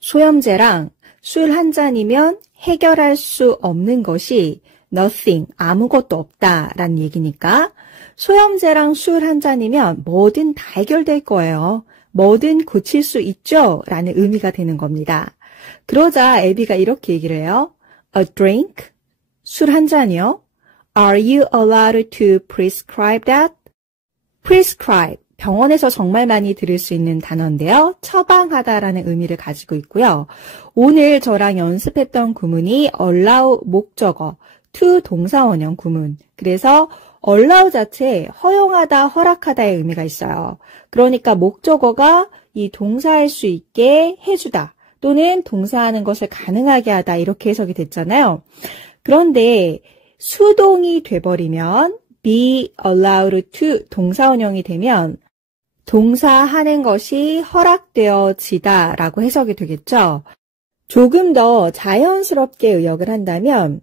소염제랑 술 한 잔이면 해결할 수 없는 것이 nothing, 아무것도 없다라는 얘기니까 소염제랑 술 한 잔이면 뭐든 다 해결될 거예요. 뭐든 고칠 수 있죠? 라는 의미가 되는 겁니다. 그러자 애비가 이렇게 얘기를 해요. A drink? 술 한 잔이요? Are you allowed to prescribe that? prescribe, 병원에서 정말 많이 들을 수 있는 단어인데요. 처방하다라는 의미를 가지고 있고요. 오늘 저랑 연습했던 구문이 allow 목적어, to 동사원형 구문. 그래서 allow 자체에 허용하다, 허락하다의 의미가 있어요. 그러니까 목적어가 이 동사할 수 있게 해주다 또는 동사하는 것을 가능하게 하다 이렇게 해석이 됐잖아요. 그런데 수동이 돼버리면 be allowed to 동사원형이 되면 동사하는 것이 허락되어지다 라고 해석이 되겠죠. 조금 더 자연스럽게 의역을 한다면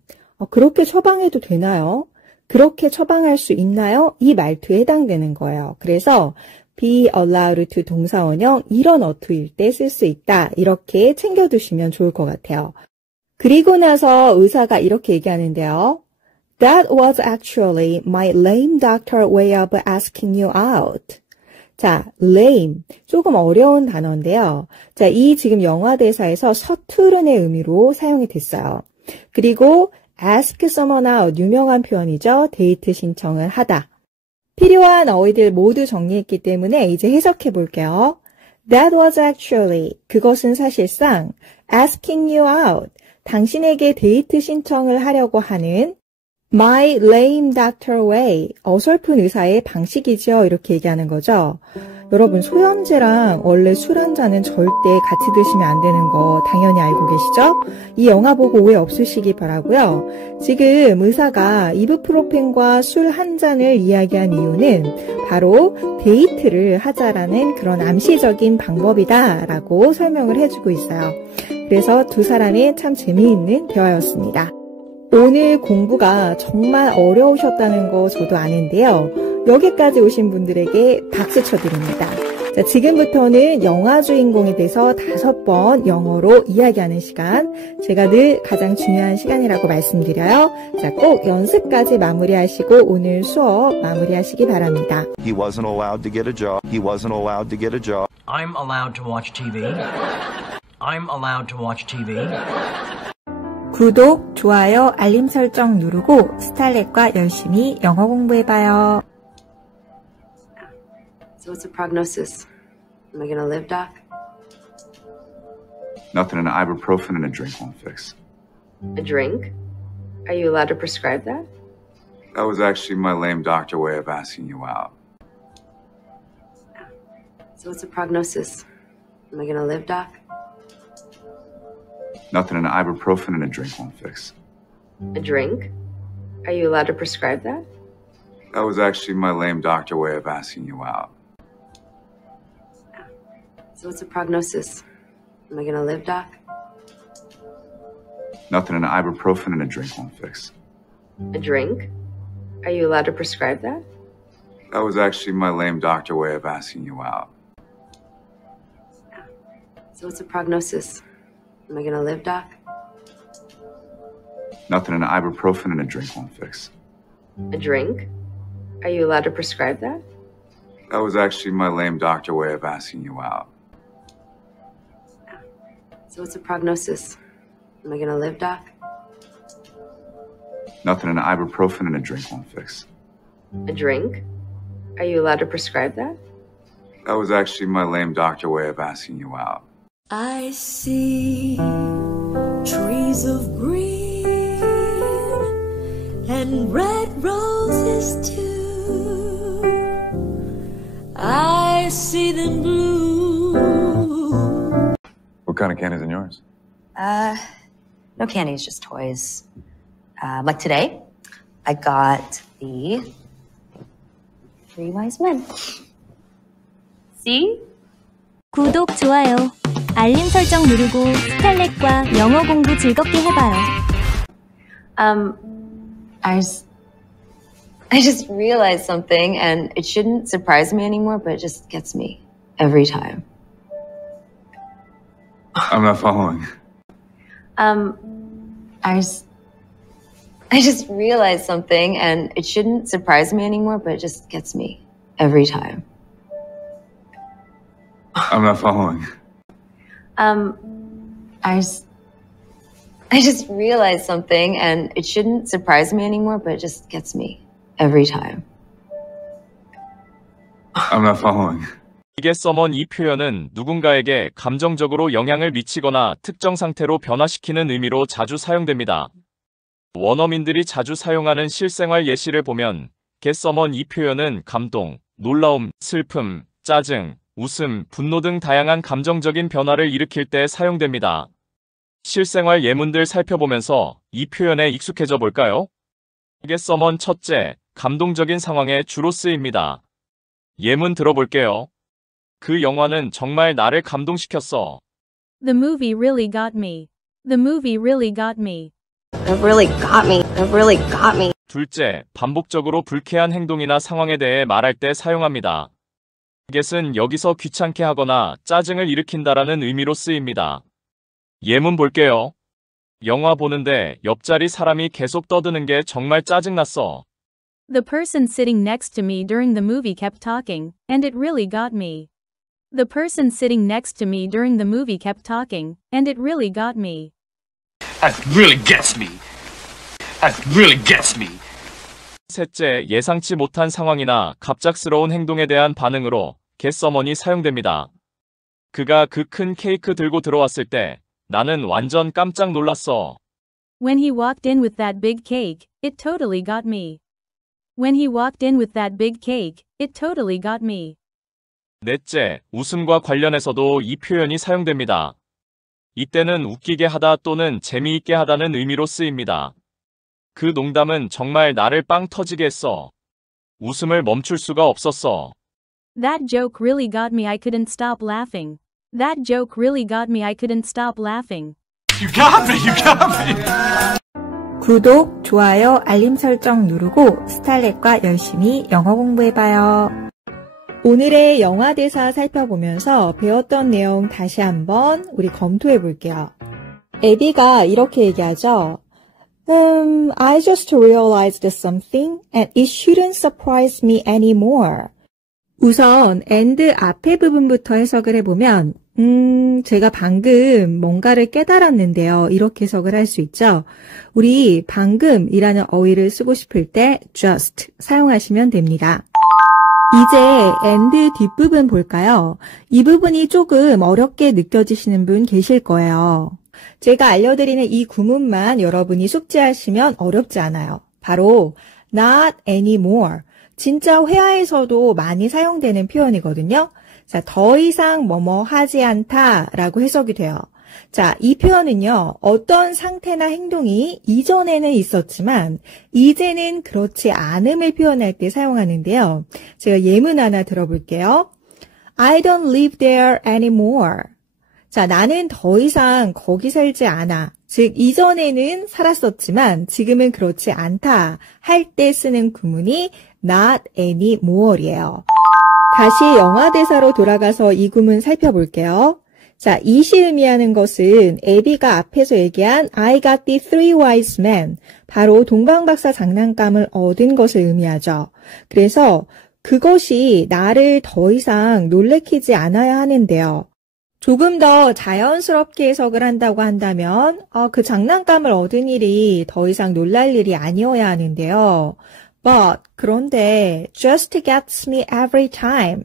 그렇게 처방해도 되나요? 그렇게 처방할 수 있나요? 이 말투에 해당되는 거예요. 그래서 be allowed to 동사원형 이런 어투일 때 쓸 수 있다. 이렇게 챙겨두시면 좋을 것 같아요. 그리고 나서 의사가 이렇게 얘기하는데요. That was actually my lame doctor way of asking you out. 자, lame. 조금 어려운 단어인데요. 자, 이 지금 영화 대사에서 서투른의 의미로 사용이 됐어요. 그리고 ask someone out. 유명한 표현이죠. 데이트 신청을 하다. 필요한 어휘들 모두 정리했기 때문에 이제 해석해 볼게요. That was actually. 그것은 사실상 asking you out. 당신에게 데이트 신청을 하려고 하는 My lame doctor way. 어설픈 의사의 방식이죠. 이렇게 얘기하는 거죠. 여러분, 소염제랑 원래 술 한 잔은 절대 같이 드시면 안 되는 거 당연히 알고 계시죠? 이 영화 보고 오해 없으시기 바라고요. 지금 의사가 이브프로펜과 술 한 잔을 이야기한 이유는 바로 데이트를 하자라는 그런 암시적인 방법이다라고 설명을 해주고 있어요. 그래서 두 사람이 참 재미있는 대화였습니다. 오늘 공부가 정말 어려우셨다는 거 저도 아는데요. 여기까지 오신 분들에게 박수 쳐드립니다. 자, 지금부터는 영화 주인공에 대해서 5번 영어로 이야기하는 시간. 제가 늘 가장 중요한 시간이라고 말씀드려요. 자, 꼭 연습까지 마무리하시고 오늘 수업 마무리하시기 바랍니다. He wasn't allowed to get a job. He wasn't allowed to get a job. I'm allowed to watch TV. I'm allowed to watch TV. 구독, 좋아요, 알림 설정 누르고 스탈렛과 열심히 영어 공부해봐요. So what's the prognosis? Am I gonna live, Doc? Nothing an ibuprofen and a drink won't fix. A drink? Are you allowed to prescribe that? That was actually my lame doctor way of asking you out. So what's the prognosis? Am I gonna live, Doc? Nothing an ibuprofen and a drink won't fix. A drink? Are you allowed to prescribe that? That was actually my lame doctor way of asking you out. So what's the prognosis? Am I gonna live, Doc? Nothing an ibuprofen and a drink won't fix. A drink? Are you allowed to prescribe that? That was actually my lame doctor way of asking you out. So what's the prognosis? Am I gonna live, Doc? Nothing an ibuprofen and a drink won't fix. A drink? Are you allowed to prescribe that? That was actually my lame doctor way of asking you out. So what's the prognosis? Am I gonna live, Doc? Nothing an ibuprofen and a drink won't fix. A drink? Are you allowed to prescribe that? That was actually my lame doctor way of asking you out. I see trees of green and red roses too. I see them blue. What kind of candy's in yours? No candies, just toys. Like today, I got the 3 Wise Men. See? 구독, 좋아요, 알림 설정 누르고 스칼렛과 영어 공부 즐겁게 해봐요. I just realized something, and it shouldn't surprise me anymore, but it just gets me every time. I'm not following. I just realized something, and it shouldn't surprise me anymore, but it just gets me every time. I'm not following. I just realized something, and it shouldn't surprise me anymore, but it just gets me every time. I'm not following. 이게 서먼 이 표현은 누군가에게 감정적으로 영향을 미치거나 특정 상태로 변화시키는 의미로 자주 사용됩니다. 원어민들이 자주 사용하는 실생활 예시를 보면 get summon 이 표현은 감동, 놀라움, 슬픔, 짜증, 웃음, 분노 등 다양한 감정적인 변화를 일으킬 때 사용됩니다. 실생활 예문들 살펴보면서 이 표현에 익숙해져 볼까요? get summon 첫째, 감동적인 상황에 주로 쓰입니다. 예문 들어볼게요. 그 영화는 정말 나를 감동시켰어. The movie really got me. The movie really got me. It really got me. It really got me. 둘째, 반복적으로 불쾌한 행동이나 상황에 대해 말할 때 사용합니다. get은 여기서 귀찮게 하거나 짜증을 일으킨다라는 의미로 쓰입니다. 예문 볼게요. 영화 보는데 옆자리 사람이 계속 떠드는 게 정말 짜증났어. The person sitting next to me during the movie kept talking, and it really got me. The person sitting next to me during the movie kept talking, and it really got me. That really gets me. That really gets me. 셋째, 예상치 못한 상황이나 갑작스러운 행동에 대한 반응으로 get summon이 사용됩니다. 그가 그 큰 케이크 들고 들어왔을 때 나는 완전 깜짝 놀랐어. When he walked in with that big cake, it totally got me. When he walked in with that big cake, it totally got me. 넷째, 웃음과 관련해서도 이 표현이 사용됩니다. 이때는 웃기게 하다 또는 재미있게 하다는 의미로 쓰입니다. 그 농담은 정말 나를 빵 터지게 했어. 웃음을 멈출 수가 없었어. That joke really got me. I couldn't stop laughing. That joke really got me. I couldn't stop laughing. You got me. You got me. 구독, 좋아요, 알림 설정 누르고 스칼렛과 열심히 영어 공부해봐요. 오늘의 영화 대사 살펴보면서 배웠던 내용 다시 한번 우리 검토해 볼게요. 에비가 이렇게 얘기하죠. I just realized something and it shouldn't surprise me anymore. 우선 and 앞에 부분부터 해석을 해보면 제가 방금 뭔가를 깨달았는데요. 이렇게 해석을 할 수 있죠. 우리 방금이라는 어휘를 쓰고 싶을 때 just 사용하시면 됩니다. 이제 and 뒷부분 볼까요? 이 부분이 조금 어렵게 느껴지시는 분 계실 거예요. 제가 알려드리는 이 구문만 여러분이 숙지하시면 어렵지 않아요. 바로 not anymore. 진짜 회화에서도 많이 사용되는 표현이거든요. 자, 더 이상 뭐뭐 하지 않다라고 해석이 돼요. 자, 이 표현은요, 어떤 상태나 행동이 이전에는 있었지만 이제는 그렇지 않음을 표현할 때 사용하는데요. 제가 예문 하나 들어볼게요. I don't live there anymore. 자, 나는 더 이상 거기 살지 않아. 즉, 이전에는 살았었지만 지금은 그렇지 않다 할 때 쓰는 구문이 not anymore이에요. 다시 영화 대사로 돌아가서 이 구문 살펴볼게요. 자, 이시 의미하는 것은 에비가 앞에서 얘기한 I got the three wise men, 바로 동방박사 장난감을 얻은 것을 의미하죠. 그래서 그것이 나를 더 이상 놀래키지 않아야 하는데요. 조금 더 자연스럽게 해석을 한다고 한다면 그 장난감을 얻은 일이 더 이상 놀랄 일이 아니어야 하는데요. But, 그런데 just gets me every time.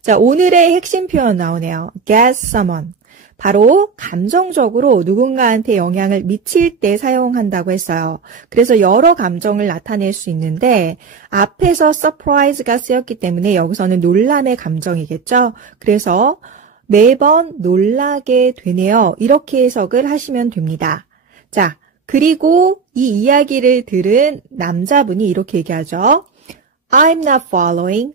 자, 오늘의 핵심 표현 나오네요. get someone. 바로 감정적으로 누군가한테 영향을 미칠 때 사용한다고 했어요. 그래서 여러 감정을 나타낼 수 있는데 앞에서 surprise가 쓰였기 때문에 여기서는 놀람의 감정이겠죠. 그래서 매번 놀라게 되네요. 이렇게 해석을 하시면 됩니다. 자, 그리고 이 이야기를 들은 남자분이 이렇게 얘기하죠. I'm not following.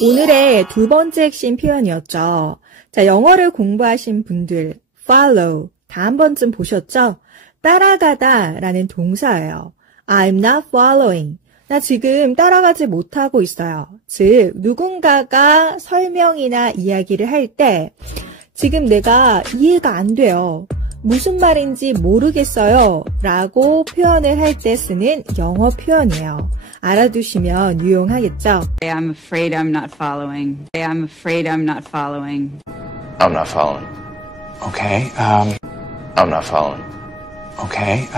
오늘의 두 번째 핵심 표현이었죠. 자, 영어를 공부하신 분들, follow, 다 한 번쯤 보셨죠? 따라가다 라는 동사예요. I'm not following. 나 지금 따라가지 못하고 있어요. 즉, 누군가가 설명이나 이야기를 할 때 지금 내가 이해가 안 돼요. 무슨 말인지 모르겠어요. 라고 표현을 할 때 쓰는 영어 표현이에요. 알아두시면 유용하겠죠? I'm afraid I'm not following. I'm afraid I'm not following. I'm not following. Okay, I'm not following. Okay,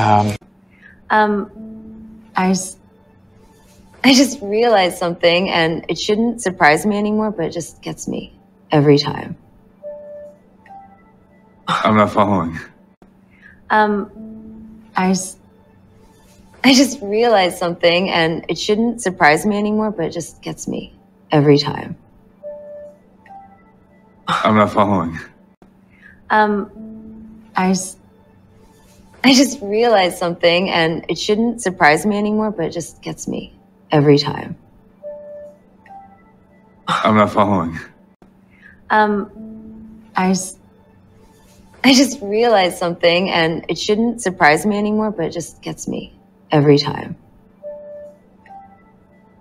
I just realized something, and it shouldn't surprise me anymore, but it just gets me every time. I'm not following. I just realized something, and it shouldn't surprise me anymore, but it just gets me every time. I'm not following. I just realized something, and it shouldn't surprise me anymore, but it just gets me every time. I'm not following. I just realized something, and it shouldn't surprise me anymore, but it just gets me every time.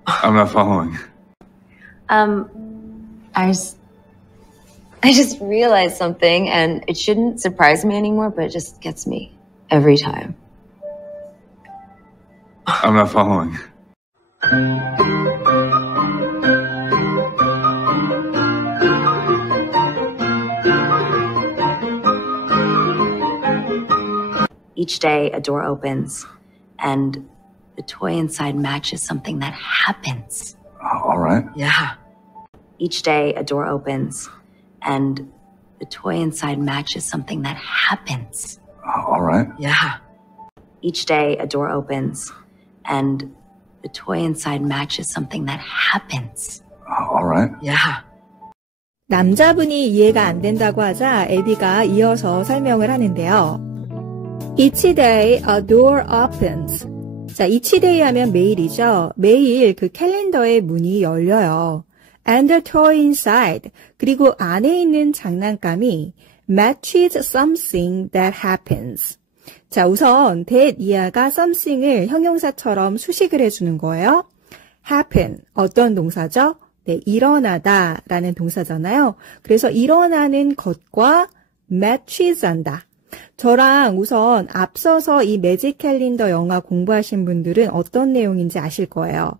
I'm not following. I just realized something, and it shouldn't surprise me anymore, but it just gets me every time. I'm not following. Each day, a door opens, and the toy inside matches something that happens. All right. Yeah. Each day, a door opens, and the toy inside matches something that happens. All right. Yeah. Each day, a door opens, and the toy inside matches something that happens. All right. Yeah. 남자분이 이해가 안 된다고 하자 에디가 이어서 설명을 하는데요. Each day a door opens. 자, each day 하면 매일이죠. 매일 그 캘린더의 문이 열려요. And the toy inside. 그리고 안에 있는 장난감이 matches something that happens. 자, 우선 that 이하가 something을 형용사처럼 수식을 해주는 거예요. happen. 어떤 동사죠? 네, 일어나다 라는 동사잖아요. 그래서 일어나는 것과 matches 한다. 저랑 우선 앞서서 이 매직 캘린더 영화 공부하신 분들은 어떤 내용인지 아실 거예요.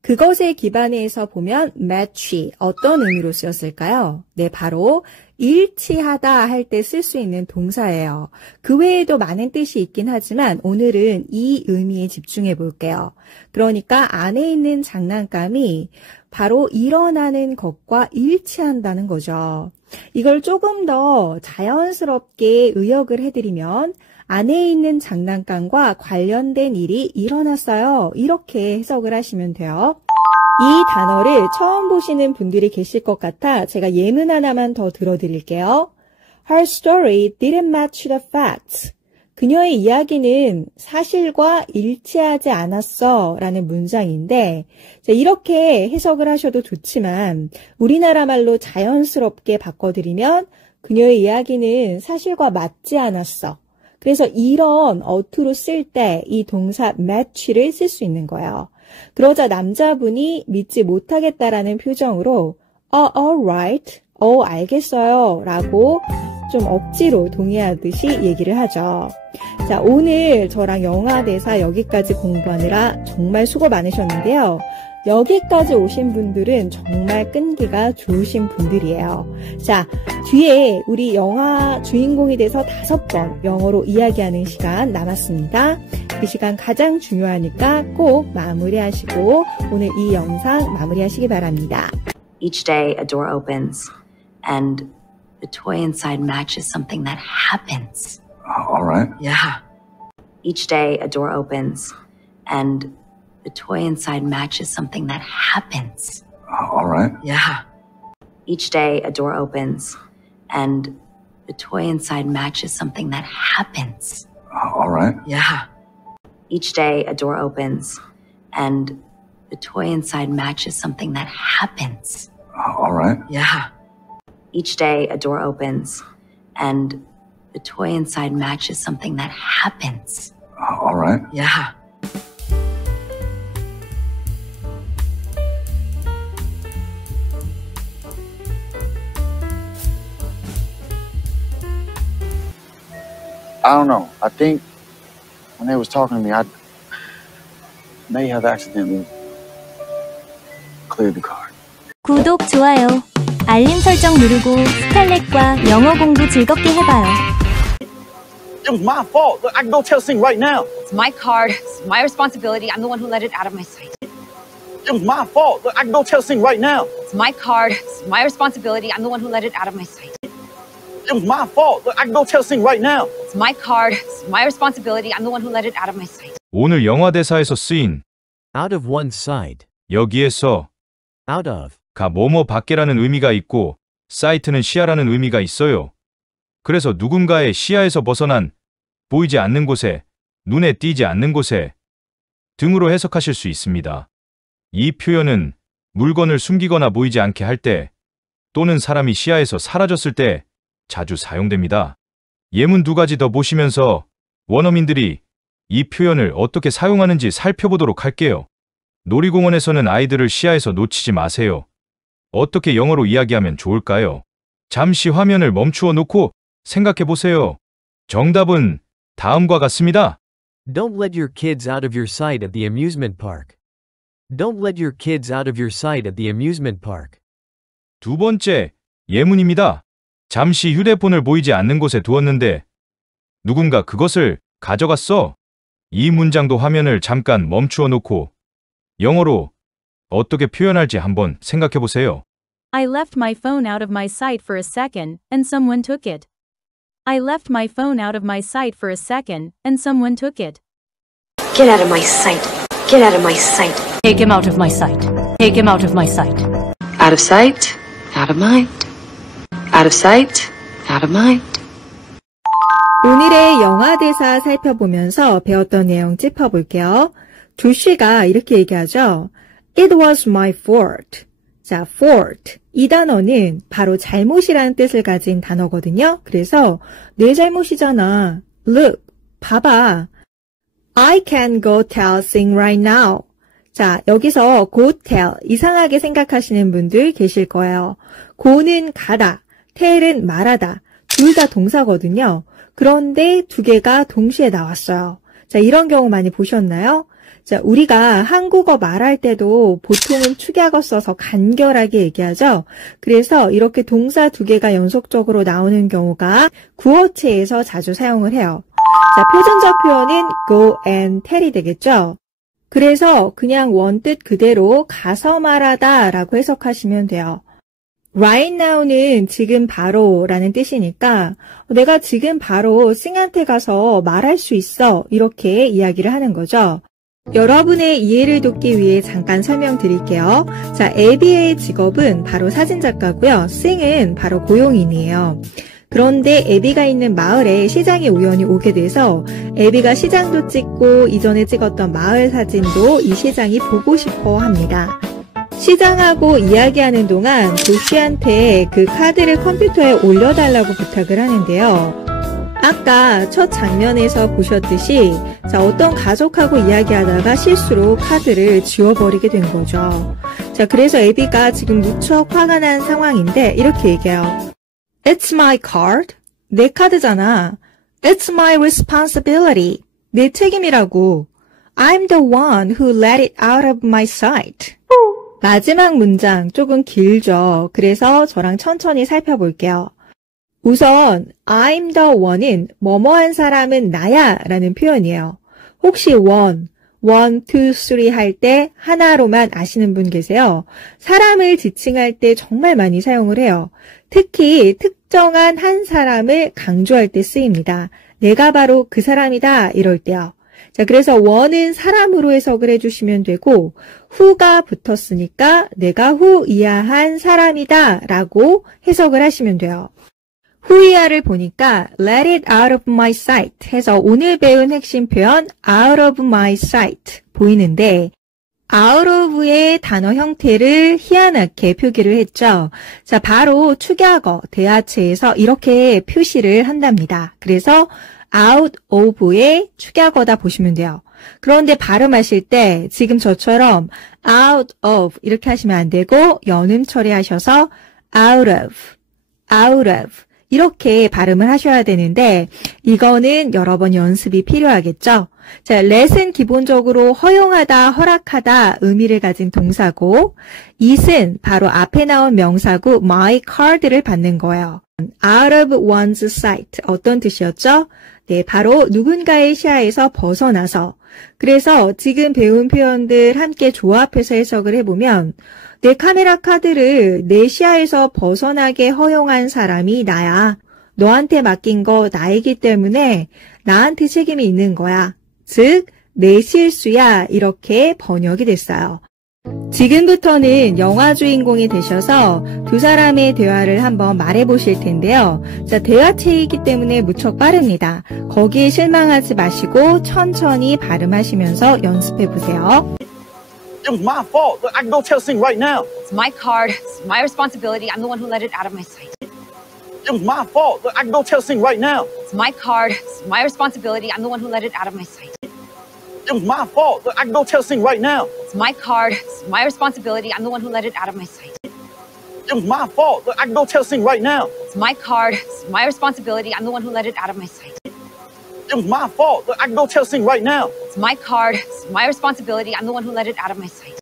그것에 기반해서 보면 match, 어떤 의미로 쓰였을까요? 네, 바로 일치하다 할 때 쓸 수 있는 동사예요. 그 외에도 많은 뜻이 있긴 하지만 오늘은 이 의미에 집중해 볼게요. 그러니까 안에 있는 장난감이 바로 일어나는 것과 일치한다는 거죠. 이걸 조금 더 자연스럽게 의역을 해드리면 안에 있는 장난감과 관련된 일이 일어났어요. 이렇게 해석을 하시면 돼요. 이 단어를 처음 보시는 분들이 계실 것 같아 제가 예문 하나만 더 들어드릴게요. Her story didn't match the facts. 그녀의 이야기는 사실과 일치하지 않았어 라는 문장인데 이렇게 해석을 하셔도 좋지만 우리나라 말로 자연스럽게 바꿔드리면 그녀의 이야기는 사실과 맞지 않았어. 그래서 이런 어투로 쓸 때 이 동사 match를 쓸 수 있는 거예요. 그러자 남자분이 믿지 못하겠다라는 표정으로 alright, 알겠어요 라고 좀 억지로 동의하듯이 얘기를 하죠. 자, 오늘 저랑 영화 대사 여기까지 공부하느라 정말 수고 많으셨는데요. 여기까지 오신 분들은 정말 끈기가 좋으신 분들이에요. 자, 뒤에 우리 영화 주인공이 돼서 5번 영어로 이야기하는 시간 남았습니다. 그 시간 가장 중요하니까 꼭 마무리하시고 오늘 이 영상 마무리하시기 바랍니다. Each day a door opens and the toy inside matches something that happens. All right. Yeah. Each day a door opens and the toy inside matches something that happens. All right. Yeah. Each day a door opens and the toy inside matches something that happens. All right. Yeah. Each day a door opens and the toy inside matches something that happens. All right. Yeah. Each day, a door opens, and the toy inside matches something that happens. All right. Yeah. I don't know. I think when they was talking to me, I may have accidentally cleared the card. 구독, 좋아요, 알림 설정 누르고 스칼렛과 영어 공부 즐겁게 해봐요. It was my fault. Look, I can go tell Sing right now. It's my card. It's my responsibility. I'm the one who let it out of my sight. It was my fault. Look, I can go tell Sing right now. It's my card. It's my responsibility. I'm the one who let it out of my sight. It was my fault. Look, I can go tell Sing right now. It's my card. It's my responsibility. I'm the one who let it out of my sight. 오늘 영화 대사에서 쓰인 Out of one's sight. 여기에서 Out of. 가 뭐뭐 밖에라는 의미가 있고 사이트는 시야라는 의미가 있어요. 그래서 누군가의 시야에서 벗어난 보이지 않는 곳에, 눈에 띄지 않는 곳에 등으로 해석하실 수 있습니다. 이 표현은 물건을 숨기거나 보이지 않게 할 때 또는 사람이 시야에서 사라졌을 때 자주 사용됩니다. 예문 두 가지 더 보시면서 원어민들이 이 표현을 어떻게 사용하는지 살펴보도록 할게요. 놀이공원에서는 아이들을 시야에서 놓치지 마세요. 어떻게 영어로 이야기하면 좋을까요? 잠시 화면을 멈추어 놓고 생각해 보세요. 정답은 다음과 같습니다. Don't let your kids out of your sight at the amusement park. Don't let your kids out of your sight at the amusement park. 두 번째, 예문입니다. 잠시 휴대폰을 보이지 않는 곳에 두었는데 누군가 그것을 가져갔어. 이 문장도 화면을 잠깐 멈추어 놓고 영어로 어떻게 표현할지 한번 생각해 보세요. I left my phone out of my sight for a second, and someone took it. I left my phone out of my sight for a second, and someone took it. Get out of my sight. Get out of my sight. Take him out of my sight. Take him out of my sight. Out of sight, out of mind. Out of sight, out of mind. 오늘의 영화 대사 살펴보면서 배웠던 내용 짚어볼게요. 조씨가 이렇게 얘기하죠. It was my fault. 자, fault. 이 단어는 바로 잘못이라는 뜻을 가진 단어거든요. 그래서 내 잘못이잖아. Look, 봐봐. I can go tell Sing right now. 자, 여기서 go tell, 이상하게 생각하시는 분들 계실 거예요. go는 가다, tell은 말하다. 둘 다 동사거든요. 그런데 두 개가 동시에 나왔어요. 자, 이런 경우 많이 보셨나요? 자, 우리가 한국어 말할 때도 보통은 축약어 써서 간결하게 얘기하죠. 그래서 이렇게 동사 두 개가 연속적으로 나오는 경우가 구어체에서 자주 사용을 해요. 자, 표준적 표현은 go and tell이 되겠죠. 그래서 그냥 원뜻 그대로 가서 말하다 라고 해석하시면 돼요. Right now는 지금 바로라는 뜻이니까 내가 지금 바로 싱한테 가서 말할 수 있어 이렇게 이야기를 하는 거죠. 여러분의 이해를 돕기 위해 잠깐 설명드릴게요. 자, 에비의 직업은 바로 사진작가고요. 싱은 바로 고용인이에요. 그런데 에비가 있는 마을에 시장이 우연히 오게 돼서 에비가 시장도 찍고 이전에 찍었던 마을 사진도 이 시장이 보고 싶어 합니다. 시장하고 이야기하는 동안 조씨한테 그 카드를 컴퓨터에 올려달라고 부탁을 하는데요. 아까 첫 장면에서 보셨듯이 자, 어떤 가족하고 이야기하다가 실수로 카드를 지워버리게 된 거죠. 자, 그래서 에비가 지금 무척 화가 난 상황인데 이렇게 얘기해요. It's my card. 내 카드잖아. It's my responsibility. 내 책임이라고. I'm the one who let it out of my sight. 마지막 문장 조금 길죠. 그래서 저랑 천천히 살펴볼게요. 우선 I'm the one은 뭐뭐한 사람은 나야 라는 표현이에요. 혹시 one, 1, 2, 3 할 때 하나로만 아시는 분 계세요? 사람을 지칭할 때 정말 많이 사용을 해요. 특히 특정한 한 사람을 강조할 때 쓰입니다. 내가 바로 그 사람이다 이럴 때요. 자, 그래서 one은 사람으로 해석을 해주시면 되고 who가 붙었으니까 내가 who이야한 사람이다 라고 해석을 하시면 돼요. who이야를 보니까 let it out of my sight 해서 오늘 배운 핵심 표현 out of my sight 보이는데 out of의 단어 형태를 희한하게 표기를 했죠. 자, 바로 축약어, 대하체에서 이렇게 표시를 한답니다. 그래서 out of의 축약어다 보시면 돼요. 그런데 발음하실 때 지금 저처럼 out of 이렇게 하시면 안 되고 연음 처리하셔서 out of 이렇게 발음을 하셔야 되는데 이거는 여러 번 연습이 필요하겠죠. 자, let은 기본적으로 허용하다, 허락하다 의미를 가진 동사고 it은 바로 앞에 나온 명사구 my card를 받는 거예요. out of one's sight 어떤 뜻이었죠? 네, 바로 누군가의 시야에서 벗어나서. 그래서 지금 배운 표현들 함께 조합해서 해석을 해보면 내 카메라 카드를 내 시야에서 벗어나게 허용한 사람이 나야. 너한테 맡긴 거 나이기 때문에 나한테 책임이 있는 거야. 즉, 내 실수야. 이렇게 번역이 됐어요. 지금부터는 영화 주인공이 되셔서 두 사람의 대화를 한번 말해보실 텐데요. 자, 대화체이기 때문에 무척 빠릅니다. 거기에 실망하지 마시고 천천히 발음하시면서 연습해보세요. It was my fault. Look, I can go tell Sing right now. It's my card. It's my responsibility. I'm the one who let it out of my sight. It was my fault. Look, I can go tell Sing right now. It's my card. It's my responsibility. I'm the one who let it out of my sight. It was my fault. Look, I can go tell Sing right now. It's my card. It's my responsibility. I'm the one who let it out of my sight. It was my fault. Look, I can go tell Sing right now. It's my card. It's my responsibility. I'm the one who let it out of my sight. It was my fault. Look, I can go tell Sing right now. It's my card. It's my responsibility. I'm the one who let it out of my sight.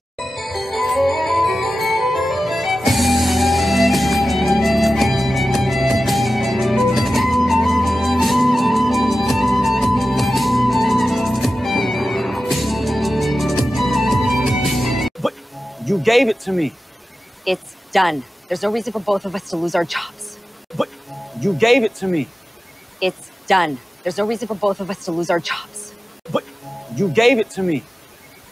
But you gave it to me. It's done. There's no reason for both of us to lose our jobs. But you gave it to me. It's done. There's no reason for both of us to lose our jobs. But you gave it to me.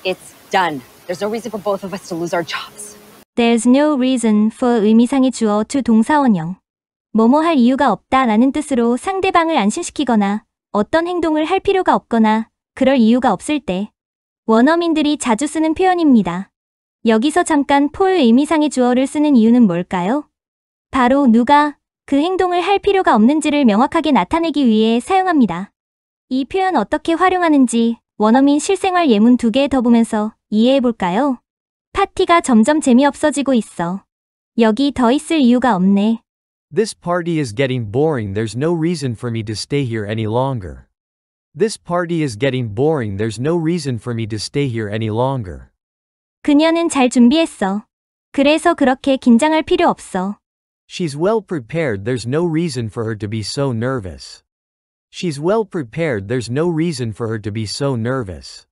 It's done. There's no reason for both of us to lose our jobs. There's no reason for 의미상의 주어 to 동사원형. 뭐뭐 할 이유가 없다라는 뜻으로 상대방을 안심시키거나 어떤 행동을 할 필요가 없거나 그럴 이유가 없을 때 원어민들이 자주 쓰는 표현입니다. 여기서 잠깐 for 의미상의 주어를 쓰는 이유는 뭘까요? 바로 누가 그 행동을 할 필요가 없는지를 명확하게 나타내기 위해 사용합니다. 이 표현 어떻게 활용하는지 원어민 실생활 예문 2개 더 보면서 이해해볼까요? 파티가 점점 재미없어지고 있어. 여기 더 있을 이유가 없네. This party is getting boring. There's no reason for me to stay here any longer. This party is getting boring. There's no reason for me to stay here any longer. 그녀는 잘 준비했어. 그래서 그렇게 긴장할 필요 없어. She's well prepared. There's no reason for her to be so nervous. She's well prepared. There's no reason for her to be so nervous.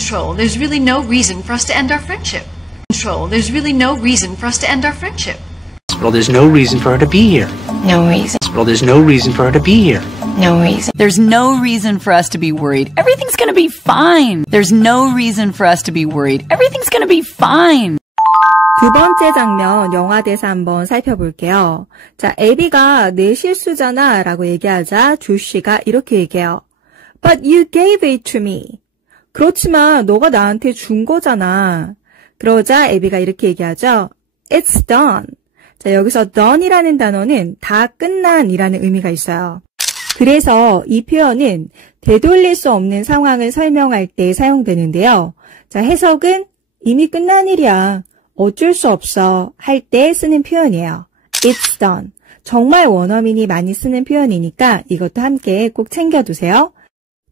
Control, there's really no reason for us to end our friendship. Control, there's really no reason for us to end our friendship. Well, there's no reason for her to be here. No reason. Well, there's no reason for her to be here. No reason. There's no reason for us to be worried. Everything's gonna be fine. There's no reason for us to be worried. Everything's gonna be fine. 두 번째 장면 영화 대사 한번 살펴볼게요. 자, 에비가 내 실수잖아 라고 얘기하자 조시가 이렇게 얘기해요. But you gave it to me. 그렇지만 너가 나한테 준 거잖아. 그러자 에비가 이렇게 얘기하죠. It's done. 자, 여기서 done이라는 단어는 다 끝난이라는 의미가 있어요. 그래서 이 표현은 되돌릴 수 없는 상황을 설명할 때 사용되는데요. 자, 해석은 이미 끝난 일이야. 어쩔 수 없어 할 때 쓰는 표현이에요. It's done. 정말 원어민이 많이 쓰는 표현이니까 이것도 함께 꼭 챙겨두세요.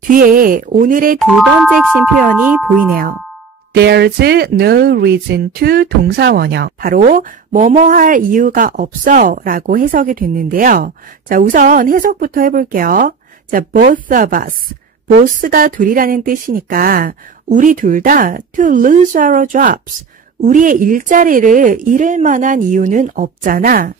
뒤에 오늘의 두 번째 핵심 표현이 보이네요. There's no reason to 동사원형. 바로 뭐뭐 할 이유가 없어 라고 해석이 됐는데요. 자, 우선 해석부터 해볼게요. 자, both of us. both가 둘이라는 뜻이니까 우리 둘 다 to lose our jobs. 우리의 일자리를 잃을 만한 이유는 없잖아.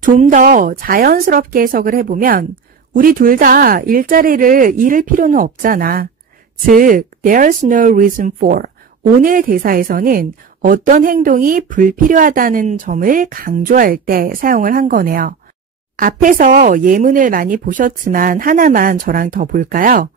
좀 더 자연스럽게 해석을 해보면 우리 둘 다 일자리를 잃을 필요는 없잖아. 즉, there's no reason for. 오늘 대사에서는 어떤 행동이 불필요하다는 점을 강조할 때 사용을 한 거네요. 앞에서 예문을 많이 보셨지만 하나만 저랑 더 볼까요?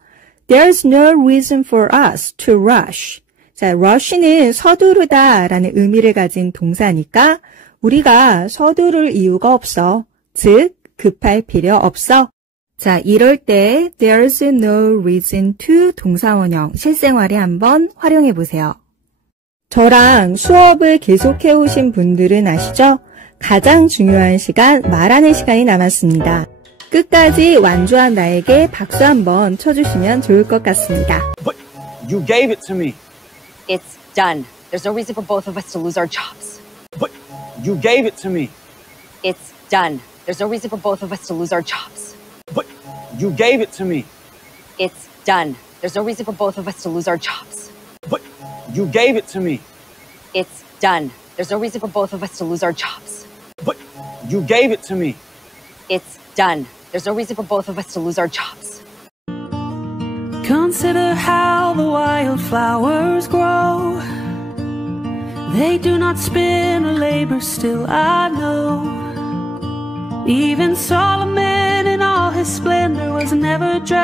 There's no reason for us to rush. 자, rush는 서두르다 라는 의미를 가진 동사니까 우리가 서두를 이유가 없어. 즉, 급할 필요 없어. 자, 이럴 때 there's no reason to 동사원형 실생활에 한번 활용해 보세요. 저랑 수업을 계속해 오신 분들은 아시죠? 가장 중요한 시간, 말하는 시간이 남았습니다. 끝까지 완주한 나에게 박수 한번 쳐주시면 좋을 것 같습니다. But you gave it to me. It's done. There's no reason for both of us to lose our jobs. But you gave it to me. It's done. There's no reason for both of us to lose our jobs. But you gave it to me. It's done. There's no reason for both of us to lose our jobs. But you gave it to me. It's done. There's no reason for both of us to lose our jobs. But you gave it to me. It's done. There's no reason for both of us to lose our jobs. Consider how the wildflowers grow. They do not spin or labor still, I know. Even Solomon in all his splendor was never dressed